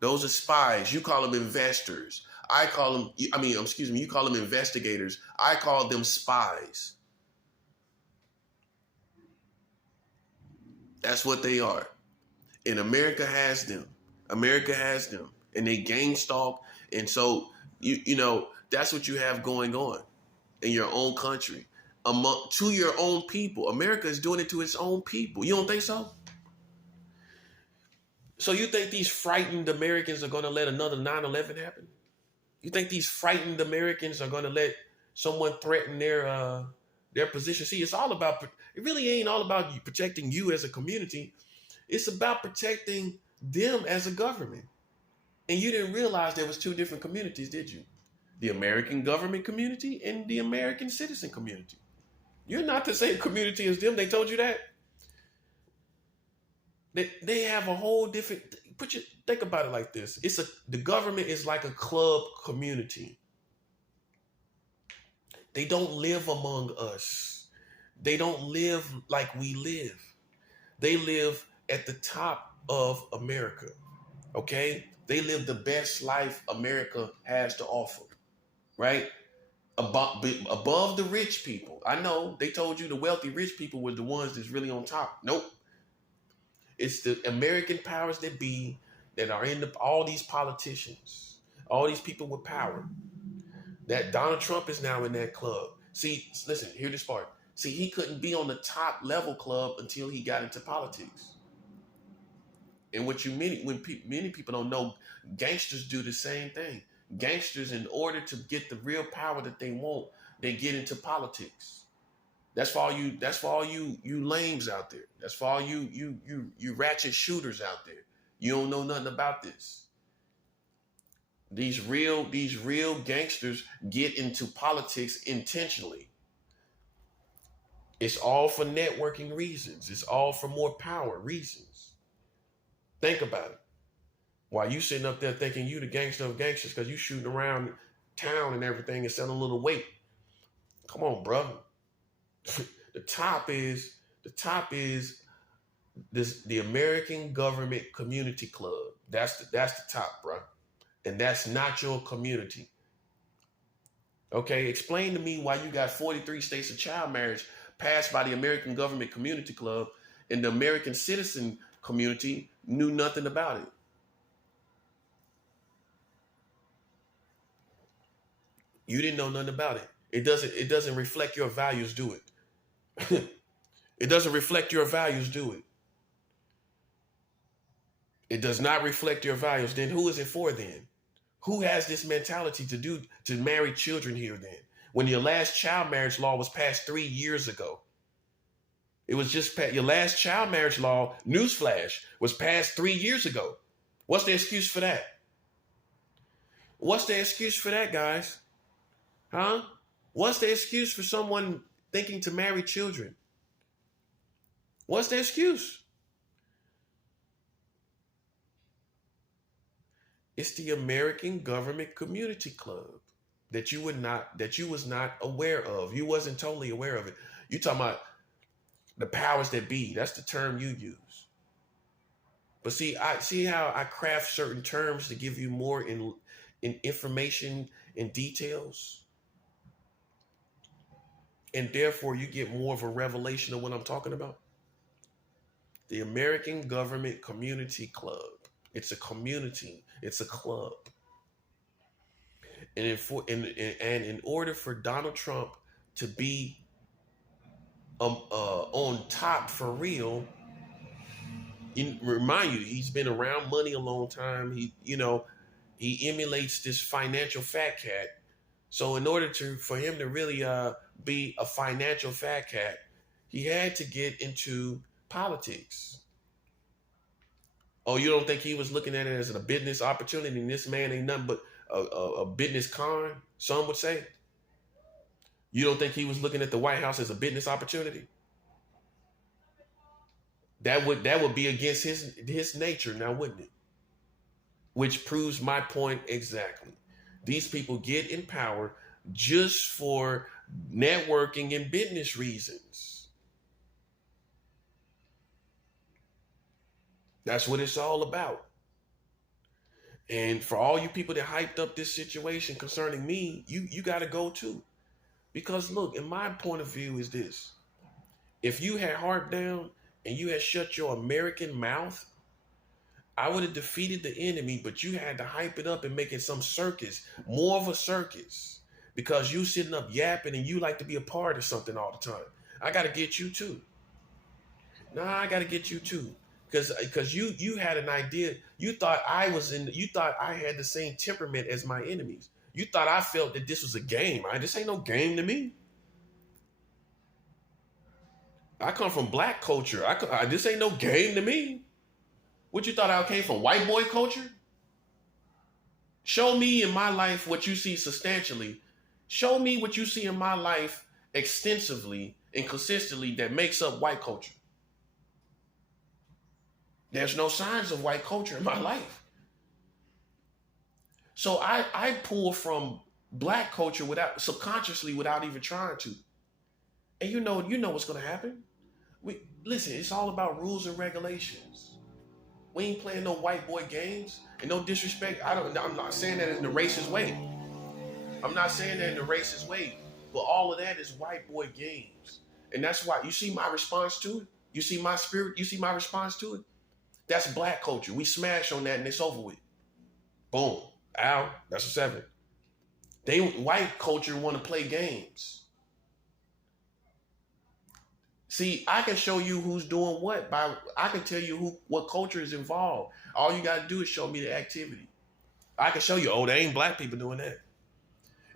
Those are spies. You call them investors. You call them investigators. I call them spies. That's what they are. And America has them. America has them. And they gang stalk. And so, you know, that's what you have going on in your own country. To your own people. America is doing it to its own people. You don't think so? So you think these frightened Americans are going to let another 9/11 happen? You think these frightened Americans are going to let someone threaten their position? See, it's all about, it really ain't all about you protecting you as a community. It's about protecting them as a government. And you didn't realize there was two different communities, did you? The American government community and the American citizen community. You're not the same community as them. They told you that. They have a whole different, think about it like this. The government is like a club community. They don't live among us. They don't live like we live. They live at the top of America. Okay? They live the best life America has to offer. Right? Above the rich people. I know they told you the wealthy rich people were the ones that's really on top. Nope. It's the American powers that be that are in all these politicians, all these people with power. That Donald Trump is now in that club. See, listen, hear this part. See, he couldn't be on the top level club until he got into politics. And many people don't know, gangsters do the same thing. Gangsters, in order to get the real power that they want, they get into politics. That's for all you lames out there. That's for all you ratchet shooters out there. You don't know nothing about this. These real gangsters get into politics intentionally. It's all for networking reasons. It's all for more power reasons. Think about it. While you sitting up there thinking you the gangster of gangsters because you shooting around town and everything and selling a little weight. Come on, brother. The top is the American Government Community Club. That's the top, bro. And that's not your community. Okay, explain to me why you got 43 states of child marriage passed by the American Government Community Club and the American citizen community knew nothing about it. You didn't know nothing about it. It doesn't reflect your values, do it. It doesn't reflect your values, do it. It does not reflect your values. Then who is it for then? Who has this mentality to marry children here then? When your last child marriage law was passed 3 years ago. It was just your last child marriage law, newsflash, was passed 3 years ago. What's the excuse for that? What's the excuse for that, guys? Huh? What's the excuse for someone thinking to marry children. What's the excuse? It's the American Government Community Club that you was not aware of. You wasn't totally aware of it. You talking about the powers that be. That's the term you use. But see, I see how I craft certain terms to give you more in information and details. And therefore you get more of a revelation of what I'm talking about. The American Government Community Club. It's a community. It's a club. And in order for Donald Trump to be on top for real, remind you, he's been around money a long time. He emulates this financial fat cat. So in order for him to really be a financial fat cat, he had to get into politics. Oh, you don't think he was looking at it as a business opportunity? And this man ain't nothing but a business con, some would say. You don't think he was looking at the White House as a business opportunity? That would be against his nature now, wouldn't it? Which proves my point exactly. These people get in power just for networking and business reasons. That's what it's all about. And for all you people that hyped up this situation concerning me, you got to go too. Because look, in my point of view is this. If you had harped down and you had shut your American mouth, I would have defeated the enemy, but you had to hype it up and make it some circus, more of a circus, because you sitting up yapping and you like to be a part of something all the time. I got to get you too. I got to get you too. Because you had an idea. You thought I had the same temperament as my enemies. You thought I felt that this was a game. This ain't no game to me. I come from black culture. This ain't no game to me. What you thought I came from, white boy culture? Show me in my life what you see substantially. Show me what you see in my life extensively and consistently that makes up white culture. There's no signs of white culture in my life. So I pull from black culture subconsciously without even trying to. And you know what's going to happen. Listen, it's all about rules and regulations. We ain't playing no white boy games. And no disrespect, I'm not saying that in the racist way. I'm not saying that in the racist way. But all of that is white boy games. And that's why, you see my response to it? You see my spirit? You see my response to it? That's black culture. We smash on that and it's over with. Boom. Ow. That's a 7. White culture want to play games. See, I can show you who's doing what. I can tell you what culture is involved. All you got to do is show me the activity. I can show you, they ain't black people doing that.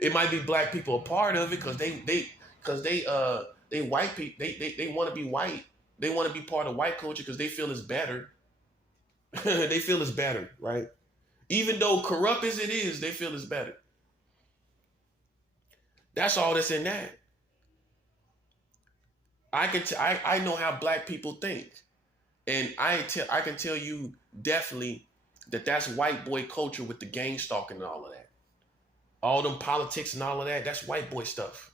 It might be black people a part of it because they white people. They want to be white. They want to be part of white culture because they feel it's better. They feel it's better, right? Even though corrupt as it is, they feel it's better. That's all that's in that. I know how black people think, and I can tell you definitely that that's white boy culture with the gang stalking and all of that, all them politics and all of that. That's white boy stuff,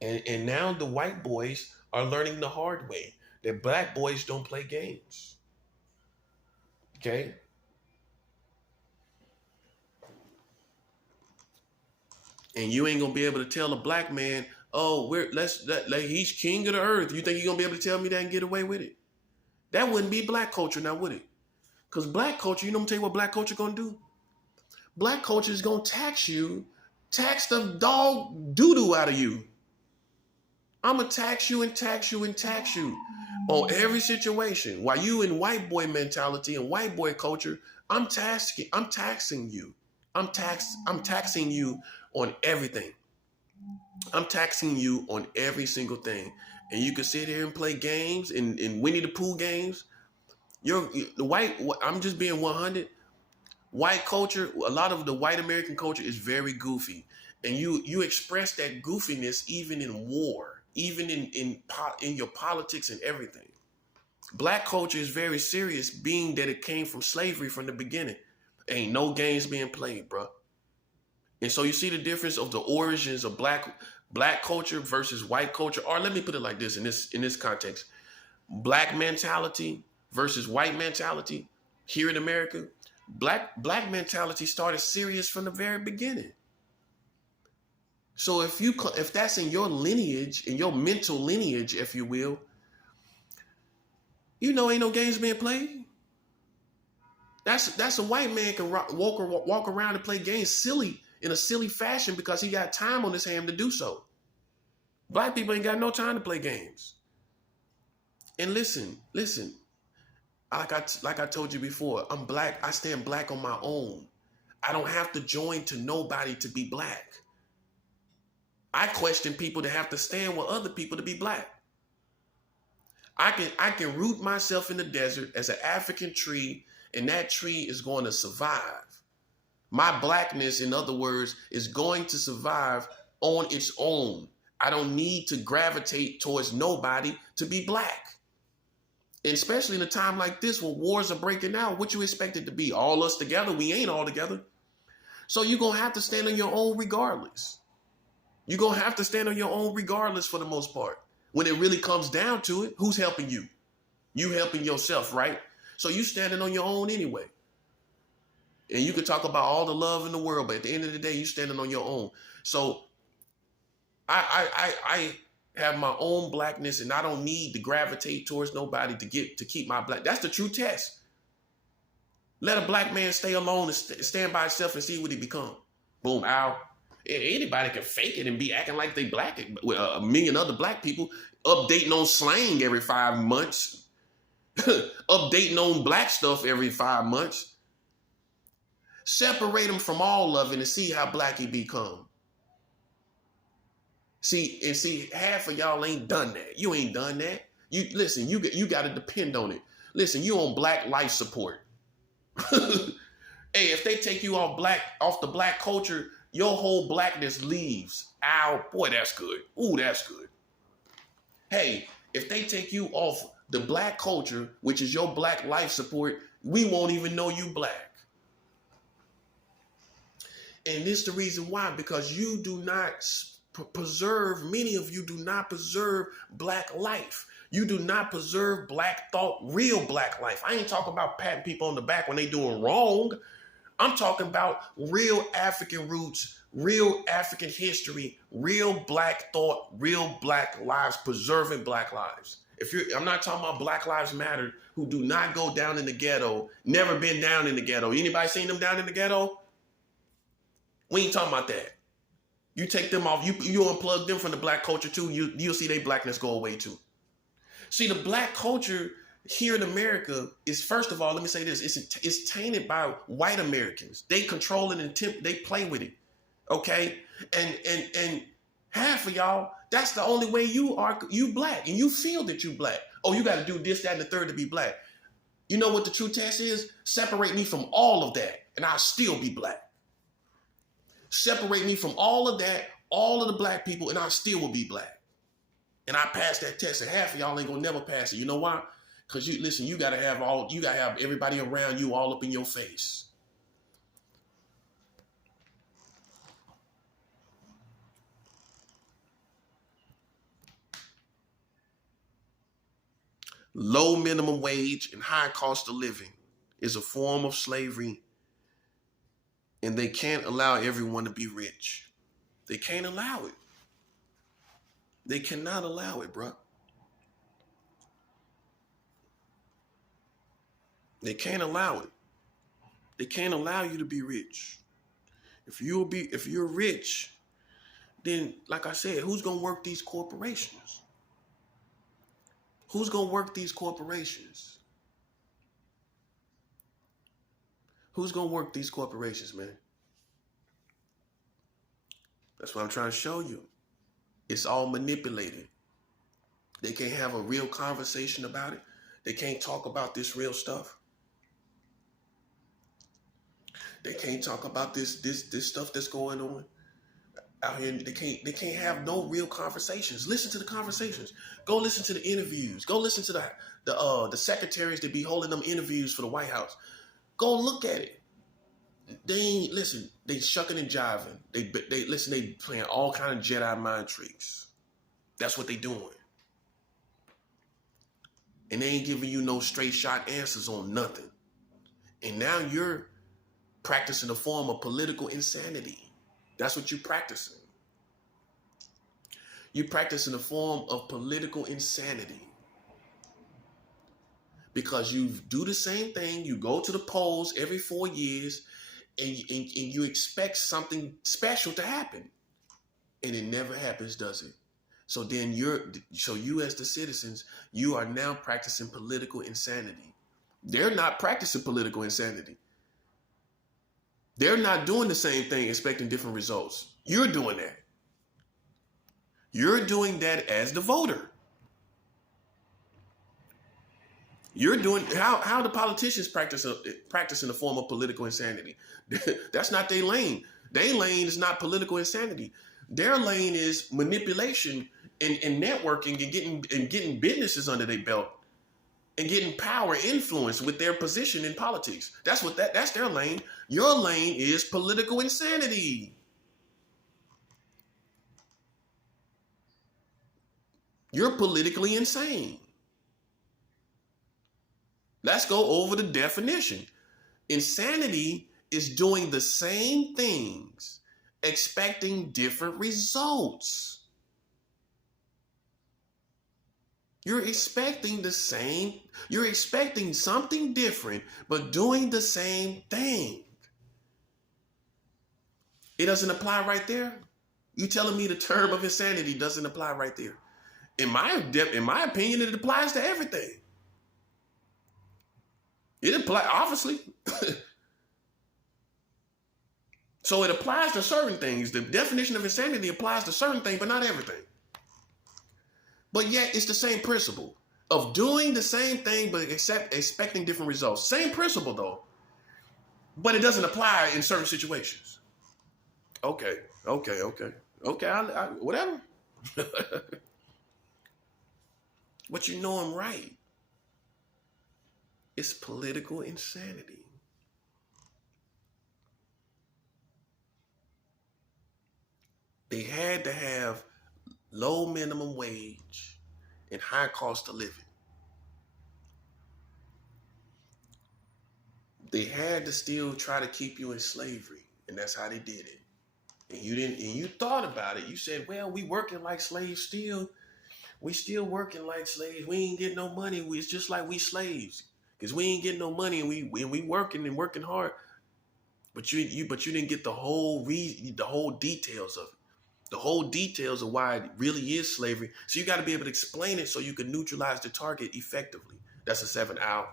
and now the white boys are learning the hard way that black boys don't play games. Okay. And you ain't gonna be able to tell a black man, he's king of the earth. You think you're gonna be able to tell me that and get away with it? That wouldn't be black culture now, would it? Because black culture, you know, I'm gonna tell you what black culture gonna do. Black culture is gonna tax the dog doo-doo out of you. I'm gonna tax you and tax you and tax you on every situation. While you in white boy mentality and white boy culture, I'm taxing you. I'm taxing you on everything. I'm taxing you on every single thing. And you can sit here and play games and Winnie the Pooh games. I'm just being 100. White culture, a lot of the white American culture is very goofy. And you express that goofiness even in war. even in your politics and everything. Black culture is very serious, being that it came from slavery from the beginning. Ain't no games being played, bro. And so you see the difference of the origins of black culture versus white culture. Or let me put it like this in this context. Black mentality versus white mentality here in America. Black mentality started serious from the very beginning. So if that's in your lineage, in your mental lineage, if you will, ain't no games being played. That's a white man can walk around and play games in a silly fashion because he got time on his hand to do so. Black people ain't got no time to play games. And listen, like I told you before, I'm black. I stand black on my own. I don't have to join to nobody to be black. I question people that have to stand with other people to be black. I can root myself in the desert as an African tree, and that tree is going to survive. My blackness, in other words, is going to survive on its own. I don't need to gravitate towards nobody to be black. And especially in a time like this when wars are breaking out, what you expect it to be? All us together? We ain't all together. So you're going to have to stand on your own regardless. You're going to have to stand on your own regardless for the most part. When it really comes down to it, who's helping you? You helping yourself, right? So you standing on your own anyway. And you can talk about all the love in the world, but at the end of the day, you standing on your own. So I have my own blackness, and I don't need to gravitate towards nobody to keep my black. That's the true test. Let a black man stay alone and stand by himself and see what he become. Boom, ow. Anybody can fake it and be acting like they black with a million other black people updating on slang every 5 months, updating on black stuff every 5 months. Separate him from all of it and see how black he become. See, half of y'all ain't done that. You ain't done that. You got to depend on it. Listen, you on black life support. Hey, if they take you off the black culture, your whole blackness leaves. Ow, boy, that's good. Ooh, that's good. Hey, if they take you off the black culture, which is your black life support, we won't even know you black. And this is the reason why, because you do not many of you do not preserve black life. You do not preserve black thought, real black life. I ain't talking about patting people on the back when they doing wrong. I'm talking about real African roots, real African history, real black thought, real black lives, preserving black lives. I'm not talking about Black Lives Matter who do not go down in the ghetto, never been down in the ghetto. Anybody seen them down in the ghetto? We ain't talking about that. You take them off, you unplug them from the black culture too, you'll see their blackness go away too. See, the black culture here in America is, first of all, let me say this, it's tainted by white Americans. They control it and they play with it. Okay? And half of y'all, that's the only way you black, and you feel that you black. Oh, you got to do this, that, and the third to be black. You know what the true test is? Separate me from all of that, and I'll still be black. Separate me from all of that, all of the black people, and I still will be black. And I passed that test, and half of y'all ain't gonna never pass it. You know why? Because you gotta have everybody around you all up in your face. Low minimum wage and high cost of living is a form of slavery, and they can't allow everyone to be rich. They can't allow it. They cannot allow it, bro. They can't allow it. They can't allow you to be rich. If you're rich, then like I said, who's gonna work these corporations? Who's gonna work these corporations? Who's gonna work these corporations, man? That's what I'm trying to show you. It's all manipulated. They can't have a real conversation about it. They can't talk about this real stuff. They can't talk about this stuff that's going on. out here. They can't have no real conversations. Listen to the conversations. Go listen to the interviews. Go listen to the secretaries that be holding them interviews for the White House. Go look at it. They ain't listen. They shucking and jiving. They listen. They playing all kind of Jedi mind tricks. That's what they doing. And they ain't giving you no straight shot answers on nothing. And now you're practicing a form of political insanity. That's what you're practicing. You're practicing a form of political insanity. Because you do the same thing. You go to the polls every 4 years and you expect something special to happen. And it never happens, does it? So then you as the citizens, you are now practicing political insanity. They're not practicing political insanity. They're not doing the same thing, expecting different results. You're doing that. You're doing that as the voter. You're doing how the politicians practicing a form of political insanity. That's not their lane. Their lane is not political insanity. Their lane is manipulation and networking and getting businesses under their belt and getting power, influence with their position in politics. That's their lane. Your lane is political insanity. You're politically insane. Let's go over the definition. Insanity is doing the same things, expecting different results. You're expecting something different, but doing the same thing. It doesn't apply right there? You telling me the term of insanity doesn't apply right there? In my opinion, it applies to everything. It applies, obviously. So it applies to certain things. The definition of insanity applies to certain things, but not everything. But yet it's the same principle of doing the same thing, but expecting different results. Same principle though, but it doesn't apply in certain situations. Okay, whatever. But you know I'm right. It's political insanity. They had to have low minimum wage and high cost of living. They had to still try to keep you in slavery, and that's how they did it. And you thought about it. You said, well, we working like slaves still. We still working like slaves. We ain't getting no money. It's just like we slaves. Because we ain't getting no money and we working hard. But you didn't get the whole details of it. The whole details of why it really is slavery. So you got to be able to explain it so you can neutralize the target effectively. That's a 7 out.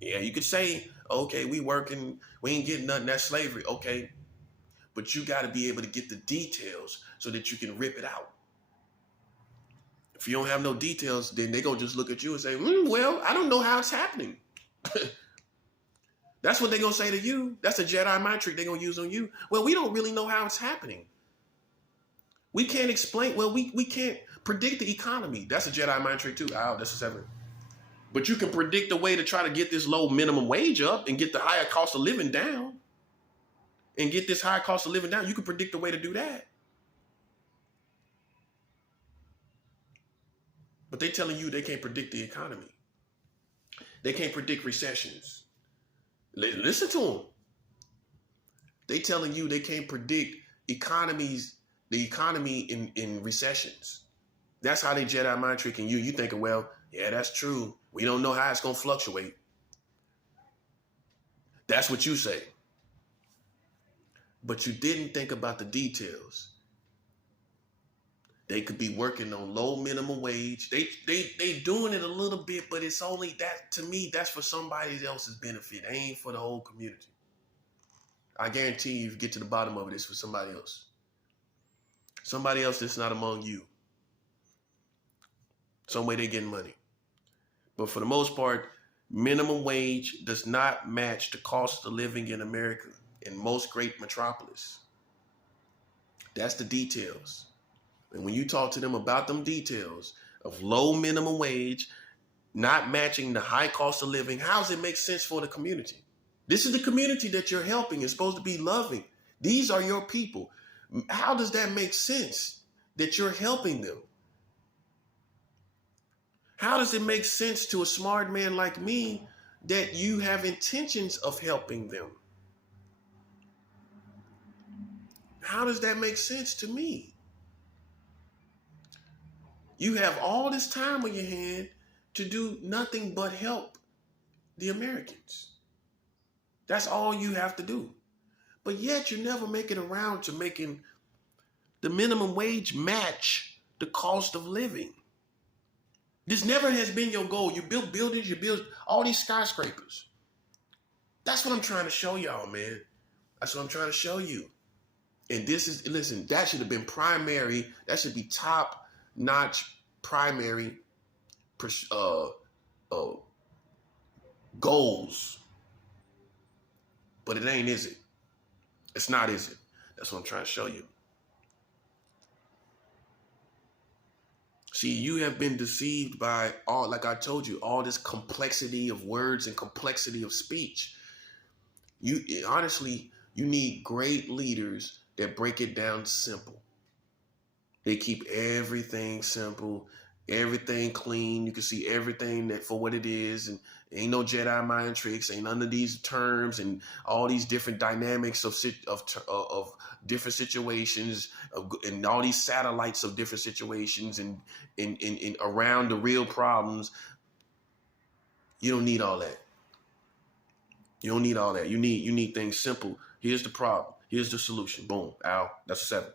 Yeah, you could say, okay, we working, we ain't getting nothing, that's slavery. Okay. But you got to be able to get the details so that you can rip it out. If you don't have no details, then they gonna just look at you and say, well, I don't know how it's happening. That's what they gonna say to you. That's a Jedi mind trick they gonna use on you. Well, we don't really know how it's happening. We can't explain. Well, we can't predict the economy. That's a Jedi mind trick too. That's a 7. But you can predict a way to try to get this low minimum wage up and get the higher cost of living down. And get this high cost of living down. You can predict a way to do that. But they telling you they can't predict the economy. They can't predict recessions. Listen to them. They telling you they can't predict the economy in recessions. That's how they Jedi mind tricking you. You thinking, well, yeah, that's true. We don't know how it's going to fluctuate. That's what you say. But you didn't think about the details. They could be working on low minimum wage. They doing it a little bit, but it's only that, to me, that's for somebody else's benefit. It ain't for the whole community. I guarantee you, if you get to the bottom of it, it's for somebody else. Somebody else that's not among you. Some way they getting money. But for the most part, minimum wage does not match the cost of living in America in most great metropolis. That's the details. And when you talk to them about them details of low minimum wage, not matching the high cost of living, how does it make sense for the community? This is the community that you're helping. It's supposed to be loving. These are your people. How does that make sense that you're helping them? How does it make sense to a smart man like me that you have intentions of helping them? How does that make sense to me? You have all this time on your hand to do nothing but help the Americans. That's all you have to do. But yet you never make it around to making the minimum wage match the cost of living. This never has been your goal. You build buildings, you build all these skyscrapers. That's what I'm trying to show y'all, man. That's what I'm trying to show you. And this is, listen, that should have been primary. That should be top-notch primary goals. But it ain't, is it? It's not, is it? That's what I'm trying to show you. See, you have been deceived by all, like I told you, all this complexity of words and complexity of speech. You honestly, you need great leaders that break it down simple. They keep everything simple, everything clean. You can see everything that for what it is, and ain't no Jedi mind tricks, ain't none of these terms and all these different dynamics of different situations, and all these satellites of different situations, and around the real problems. You don't need all that. You don't need all that. You need things simple. Here's the problem. Here's the solution. Boom. Ow. That's a 7.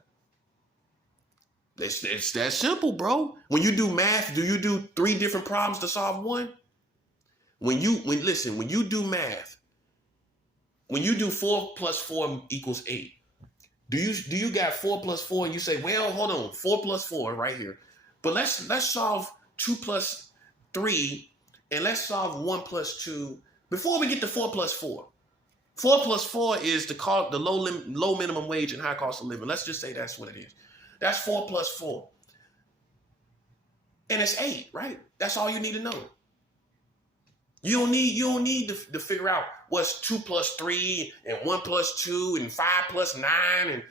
It's that simple, bro. When you do math, do you do 3 different problems to solve one? When you do math, when you do 4 plus 4 equals 8, do you got 4 plus 4 and you say, well, hold on, 4 plus 4 right here. But let's solve 2 plus 3, and let's solve 1 plus 2 before we get to 4 plus 4. 4 plus 4 is the low minimum wage and high cost of living. Let's just say that's what it is. That's 4 plus 4. And it's 8, right? That's all you need to know. You don't need to figure out what's 2 plus 3 and 1 plus 2 and 5 plus 9. And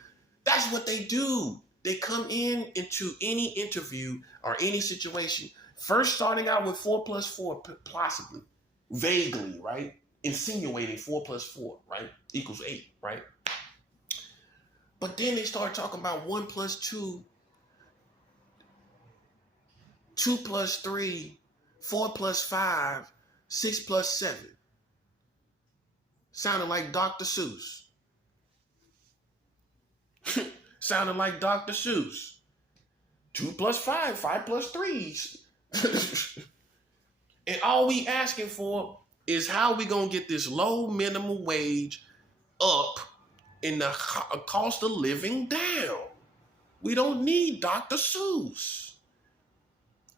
that's what they do. They come into any interview or any situation, first starting out with 4 plus 4, possibly, vaguely, right? Insinuating 4 plus 4, right? Equals 8, right? But then they start talking about 1 plus 2, 2 plus 3, 4 plus 5, 6 plus 7. Sounded like Dr. Seuss. Sounded like Dr. Seuss. 2 plus 5, 5 plus 3. And all we asking for is how we gonna get this low minimum wage up and the cost of living down. We don't need Dr. Seuss.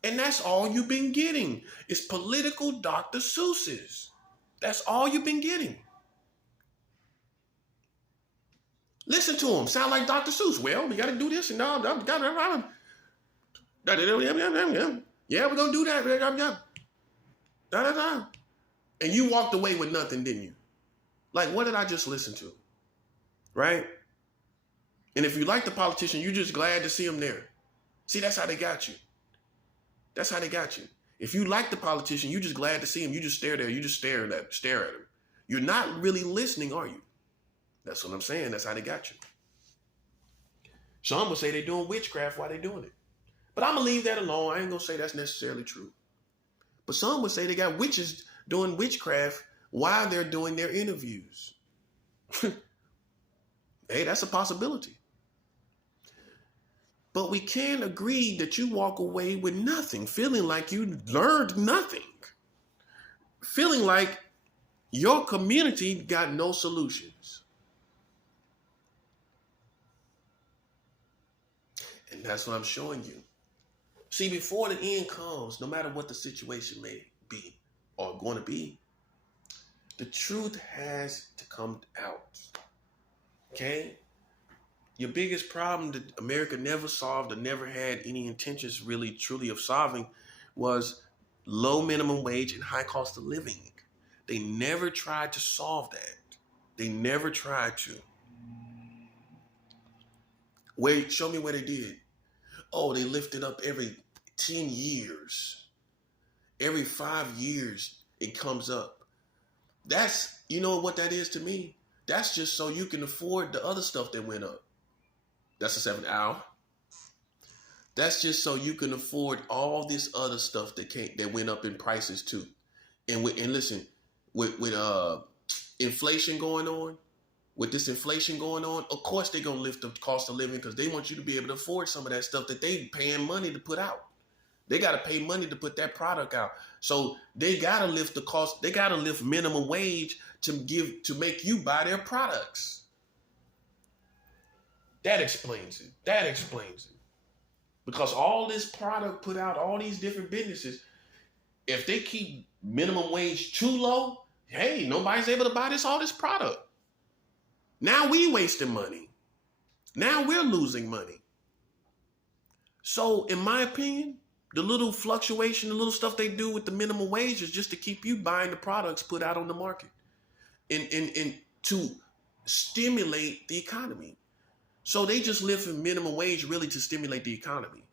And that's all you've been getting is political Dr. Seuss's. That's all you've been getting. Listen to him. Sound like Dr. Seuss. Well, we got to do this and yeah, we're going to do that. And you walked away with nothing, didn't you? Like, what did I just listen to? Right? And if you like the politician, you're just glad to see him there. See, that's how they got you. That's how they got you. If you like the politician, you're just glad to see him. You just stare there. You just stare at him. You're not really listening, are you? That's what I'm saying. That's how they got you. Some will say they're doing witchcraft while they're doing it. But I'm going to leave that alone. I ain't going to say that's necessarily true. But some would say they got witches doing witchcraft while they're doing their interviews. Hey, that's a possibility. But we can agree that you walk away with nothing, feeling like you learned nothing. Feeling like your community got no solutions. And that's what I'm showing you. See, before the end comes, no matter what the situation may be or going to be, the truth has to come out. Okay? Your biggest problem that America never solved or never had any intentions really truly of solving was low minimum wage and high cost of living. They never tried to solve that. They never tried to. Wait, show me where they did. Oh, they lifted up every 10 years. Every 5 years it comes up. That's, you know what that is to me? That's just so you can afford the other stuff that went up. That's a 7th hour. That's just so you can afford all this other stuff that went up in prices too. And listen, with inflation going on, with this inflation going on, of course they're gonna lift the cost of living because they want you to be able to afford some of that stuff that they paying money to put out. They gotta pay money to put that product out. So they gotta lift the cost, they gotta lift minimum wage to make you buy their products. That explains it. That explains it. Because all this product put out, all these different businesses, if they keep minimum wage too low, hey, nobody's able to buy all this product. Now we wasting money. Now we're losing money. So in my opinion, the little fluctuation, the little stuff they do with the minimum wage is just to keep you buying the products put out on the market and to stimulate the economy. So they just live in minimum wage really to stimulate the economy,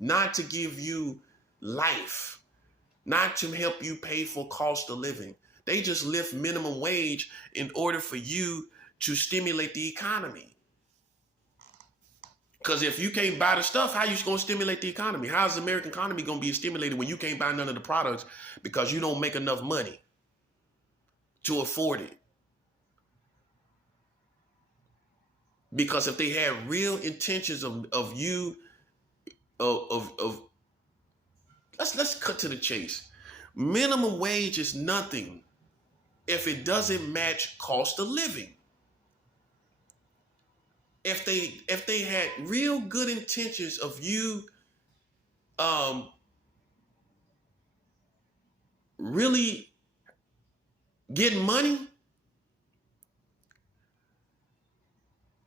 not to give you life, not to help you pay for cost of living. They just lift minimum wage in order for you to stimulate the economy. Because if you can't buy the stuff, how are you going to stimulate the economy? How is the American economy going to be stimulated when you can't buy none of the products because you don't make enough money to afford it? Because if they had real intentions of you, let's cut to the chase. Minimum wage is nothing if it doesn't match cost of living. If they had real good intentions of you really getting money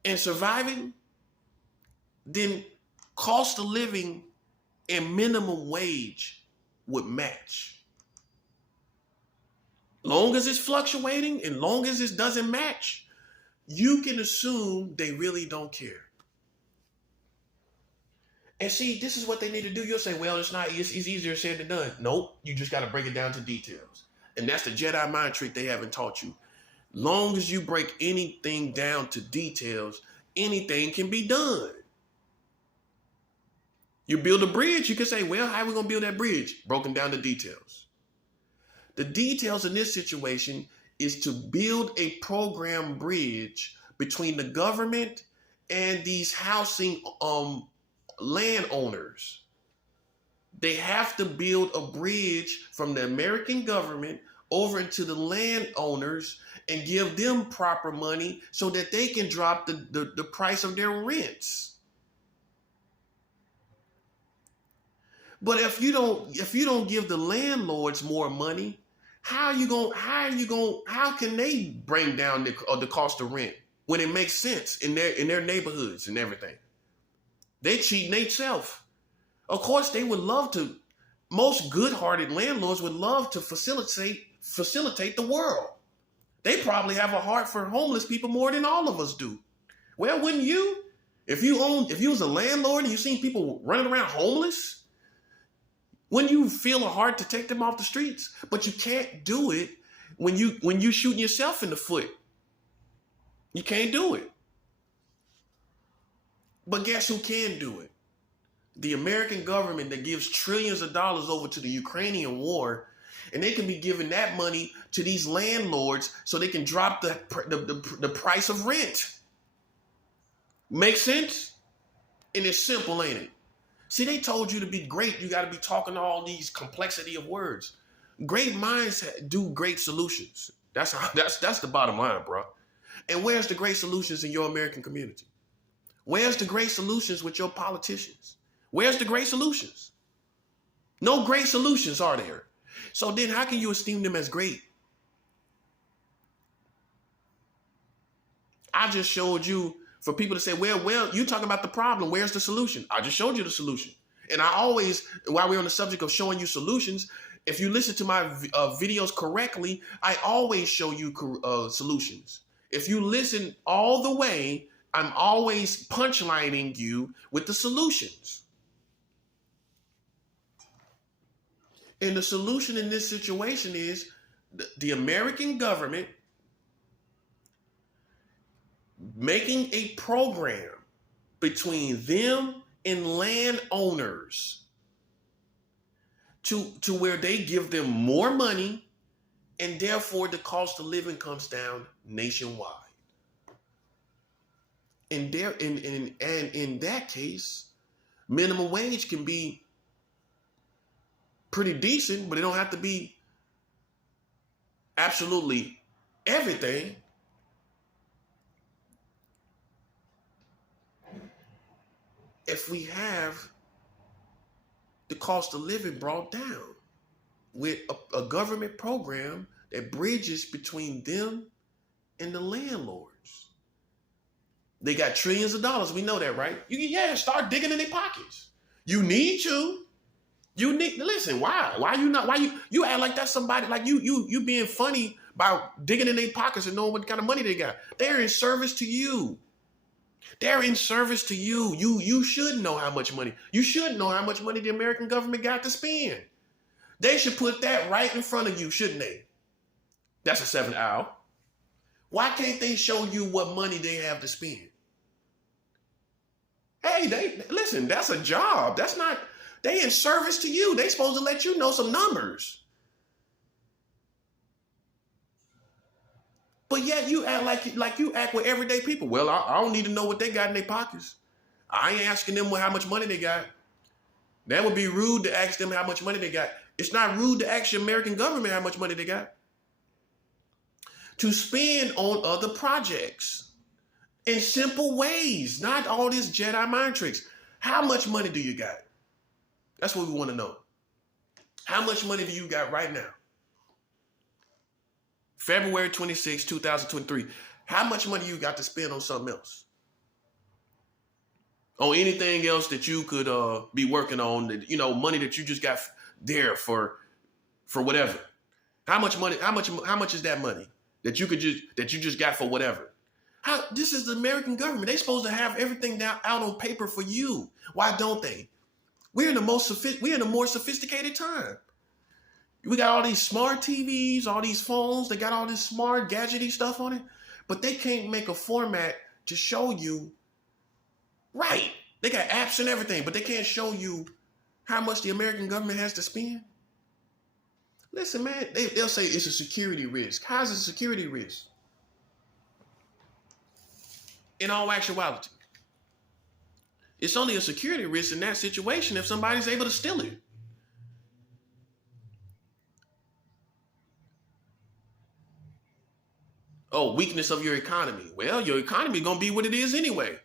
and surviving, then cost of living and minimum wage would match. Long as it's fluctuating and long as it doesn't match, you can assume they really don't care. And see, this is what they need to do. You'll say, well, it's easier said than done. Nope, you just got to break it down to details. And that's the Jedi mind trick they haven't taught you. Long as you break anything down to details, anything can be done. You build a bridge, you can say, well, how are we going to build that bridge? Broken down to details. The details in this situation is to build a program bridge between the government and these housing landowners. They have to build a bridge from the American government over into the landowners and give them proper money so that they can drop the price of their rents. But if you don't give the landlords more money, how can they bring down the cost of rent when it makes sense in their neighborhoods and everything? They cheating themselves. Of course, they would love to. Most good-hearted landlords would love to facilitate the world. They probably have a heart for homeless people more than all of us do. Well, wouldn't you? If you was a landlord and you seen people running around homeless, wouldn't you feel a heart to take them off the streets? But you can't do it when you shooting yourself in the foot. You can't do it. But guess who can do it? The American government that gives trillions of dollars over to the Ukrainian war, and they can be giving that money to these landlords so they can drop the price of rent. Make sense? And it's simple, ain't it? See, they told you to be great, you got to be talking all these complexity of words. Great minds do great solutions. That's the bottom line, bro. And where's the great solutions in your American community? Where's the great solutions with your politicians? Where's the great solutions? No great solutions are there. So then how can you esteem them as great? I just showed you for people to say, well, you talking about the problem. Where's the solution? I just showed you the solution. And I always, while we're on the subject of showing you solutions, if you listen to my videos correctly, I always show you solutions. If you listen all the way, I'm always punchlining you with the solutions. And the solution in this situation is the American government making a program between them and landowners to where they give them more money, and therefore the cost of living comes down nationwide. And in that case, minimum wage can be pretty decent, but it don't have to be absolutely everything. If we have the cost of living brought down with a government program that bridges between them and the landlords. They got trillions of dollars. We know that, right? Start digging in their pockets. You need to. Listen, why? Why you act like that's somebody, like you being funny about digging in their pockets and knowing what kind of money they got. They're in service to you. They're in service to you. You should know how much money. You should know how much money the American government got to spend. They should put that right in front of you, shouldn't they? That's a 7th hour. Why can't they show you what money they have to spend? Hey, listen, that's a job. That's not, they in service to you. They supposed to let you know some numbers. But yet you act like you act with everyday people. Well, I don't need to know what they got in their pockets. I ain't asking them how much money they got. That would be rude to ask them how much money they got. It's not rude to ask the American government how much money they got to spend on other projects in simple ways, not all this Jedi mind tricks. How much money do you got? That's what we want to know. How much money do you got right now? February 26, 2023. How much money you got to spend on something else? On anything else that you could be working on, that, money that you just got there for whatever. How much money? How much is that money that you just got for whatever? This is the American government. They're supposed to have everything out on paper for you. Why don't they? We're in the more sophisticated time. We got all these smart TVs, all these phones. They got all this smart gadgety stuff on it, but they can't make a format to show you. Right. They got apps and everything, but they can't show you how much the American government has to spend. Listen, man, they'll say it's a security risk. How's it a security risk? In all actuality, it's only a security risk in that situation if somebody's able to steal it. Oh, weakness of your economy. Well, your economy gonna be what it is anyway.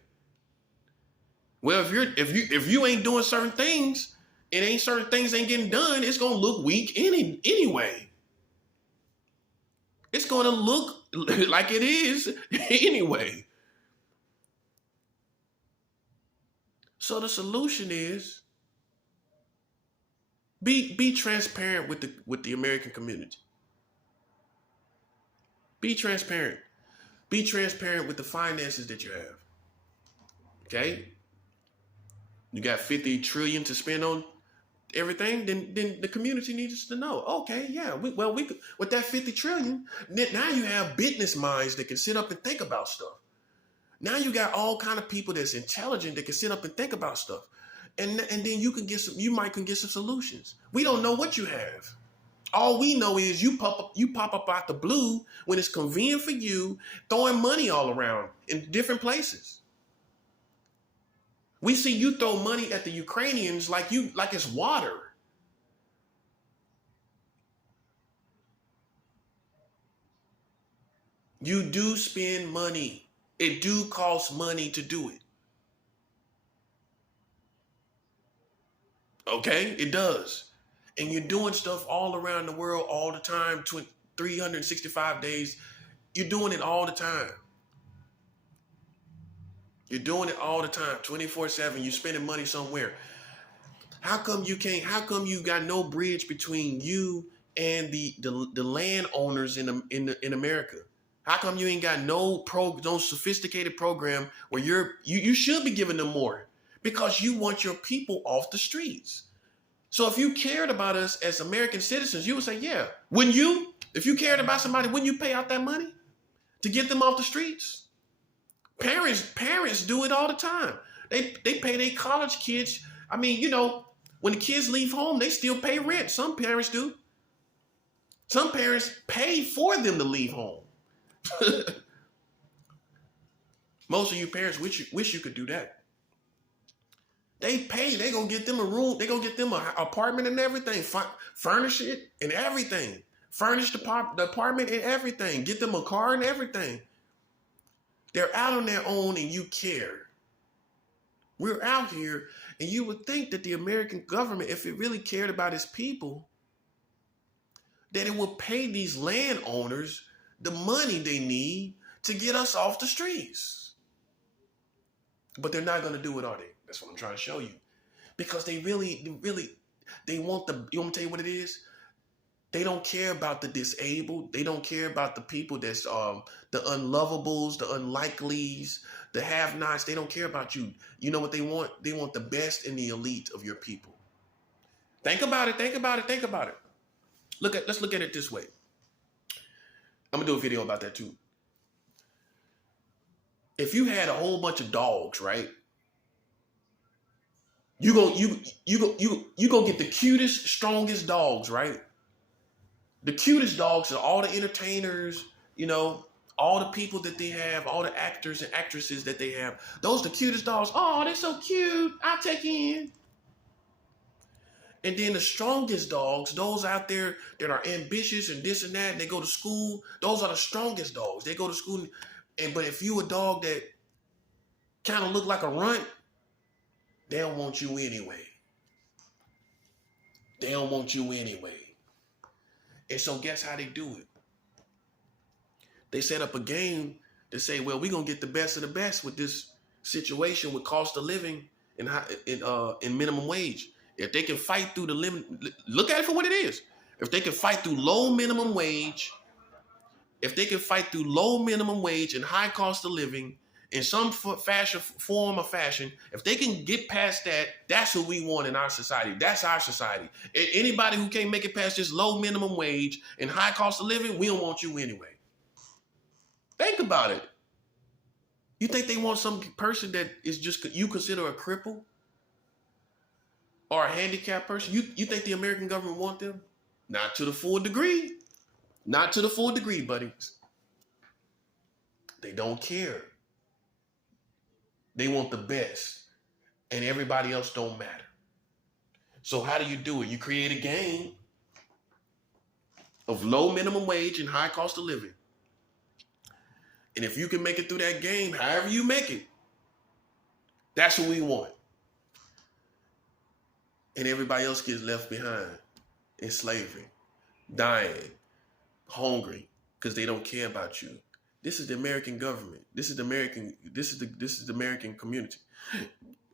Well, if you ain't doing certain things, certain things ain't getting done, it's gonna look weak anyway. It's gonna look like it is anyway. So the solution is be transparent with the American community. Be transparent. Be transparent with the finances that you have. Okay? You got 50 trillion to spend on everything, then the community needs to know. Okay, yeah, we could, with that 50 trillion, now you have business minds that can sit up and think about stuff. Now you got all kind of people that's intelligent that can sit up and think about stuff. And then you might get some solutions. We don't know what you have. All we know is you pop up out the blue when it's convenient for you, throwing money all around in different places. We see you throw money at the Ukrainians like it's water. You do spend money. It do cost money to do it. Okay, it does. And you're doing stuff all around the world all the time, 365 days. You're doing it all the time. You're doing it all the time, 24/7. You're spending money somewhere. How come you can't? How come you got no bridge between you and the landowners in America? How come you ain't got no sophisticated program where you should be giving them more because you want your people off the streets. So if you cared about us as American citizens, you would say, yeah. Wouldn't you? If you cared about somebody, wouldn't you pay out that money to get them off the streets? Parents do it all the time. They pay their college kids. I mean, when the kids leave home, they still pay rent. Some parents do. Some parents pay for them to leave home. Most of you parents wish you could do that. They pay. They gonna get them a room. They gonna get them an apartment and everything. Furnish it and everything. Furnish the apartment and everything. Get them a car and everything. They're out on their own and you care. We're out here and you would think that the American government, if it really cared about its people, that it would pay these landowners the money they need to get us off the streets. But they're not going to do it, are they? That's what I'm trying to show you. Because they want you want me to tell you what it is? They don't care about the disabled. They don't care about the people that's the unlovables, the unlikelies, the have-nots. They don't care about you. You know what they want? They want the best and the elite of your people. Think about it. Think about it. Think about it. Let's look at it this way. I'm gonna do a video about that too. If you had a whole bunch of dogs, right? You go get the cutest, strongest dogs, right? The cutest dogs are all the entertainers, all the people that they have, all the actors and actresses that they have. Those are the cutest dogs. Oh, they're so cute. I'll take you in. And then the strongest dogs, those out there that are ambitious and this and that, and they go to school, those are the strongest dogs. They go to school. But if you a dog that kind of look like a runt, they don't want you anyway. They don't want you anyway. And so guess how they do it? They set up a game to say, well, we're going to get the best of the best with this situation with cost of living and minimum wage. If they can fight through the limit, look at it for what it is. If they can fight through low minimum wage, and high cost of living in some form or fashion, if they can get past that, that's what we want in our society. That's our society. Anybody who can't make it past this low minimum wage and high cost of living, we don't want you anyway. Think about it. You think they want some person that is just you consider a cripple or a handicapped person? You think the American government want them? Not to the full degree. Not to the full degree, buddies. They don't care. They want the best, and everybody else don't matter. So how do you do it? You create a game of low minimum wage and high cost of living. And if you can make it through that game, however you make it, that's what we want. And everybody else gets left behind in slavery, dying, hungry, because they don't care about you. This is the American government. This is the American community.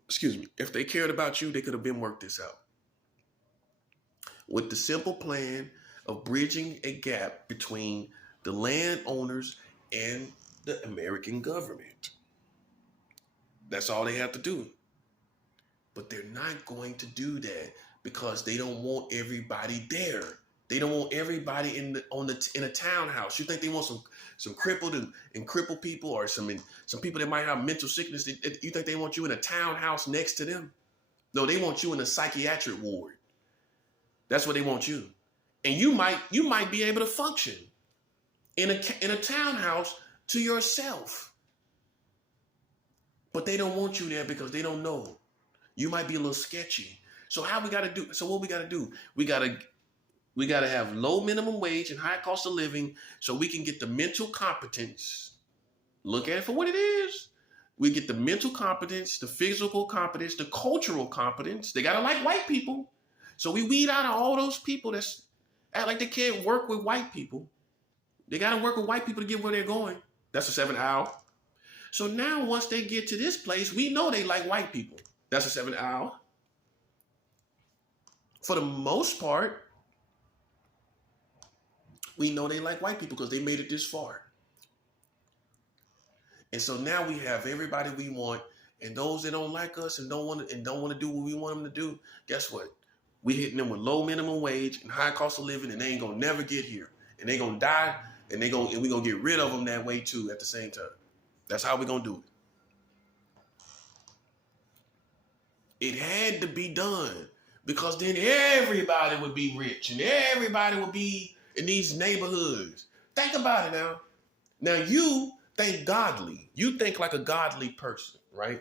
Excuse me. If they cared about you, they could have been worked this out. With the simple plan of bridging a gap between the landowners and the American government. That's all they have to do. But they're not going to do that because they don't want everybody there. They don't want everybody in a townhouse. You think they want some crippled and crippled people or some people that might have mental sickness? You think they want you in a townhouse next to them? No, they want you in a psychiatric ward. That's what they want you. And you might be able to function in a townhouse to yourself. But they don't want you there because they don't know. You might be a little sketchy. So what we got to do? We got to have low minimum wage and high cost of living so we can get the mental competence. Look at it for what it is. We get the mental competence, the physical competence, the cultural competence. They got to like white people. So we weed out all those people that act like they can't work with white people. They got to work with white people to get where they're going. That's the 7th hour. So now once they get to this place, we know they like white people. That's a 7 hour. For the most part, we know they like white people because they made it this far. And so now we have everybody we want, and those that don't like us and don't want to do what we want them to do. Guess what? We hitting them with low minimum wage and high cost of living, and they ain't gonna never get here, and they gonna die, and we gonna get rid of them that way too at the same time. That's how we gonna do it. It had to be done because then everybody would be rich and everybody would be in these neighborhoods. Think about it now. Now you think godly. You think like a godly person, right?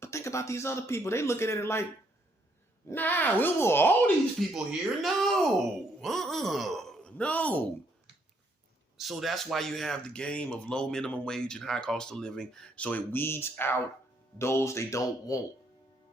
But think about these other people. They look at it like, nah, we don't want all these people here. No. No. So that's why you have the game of low minimum wage and high cost of living. So it weeds out those they don't want.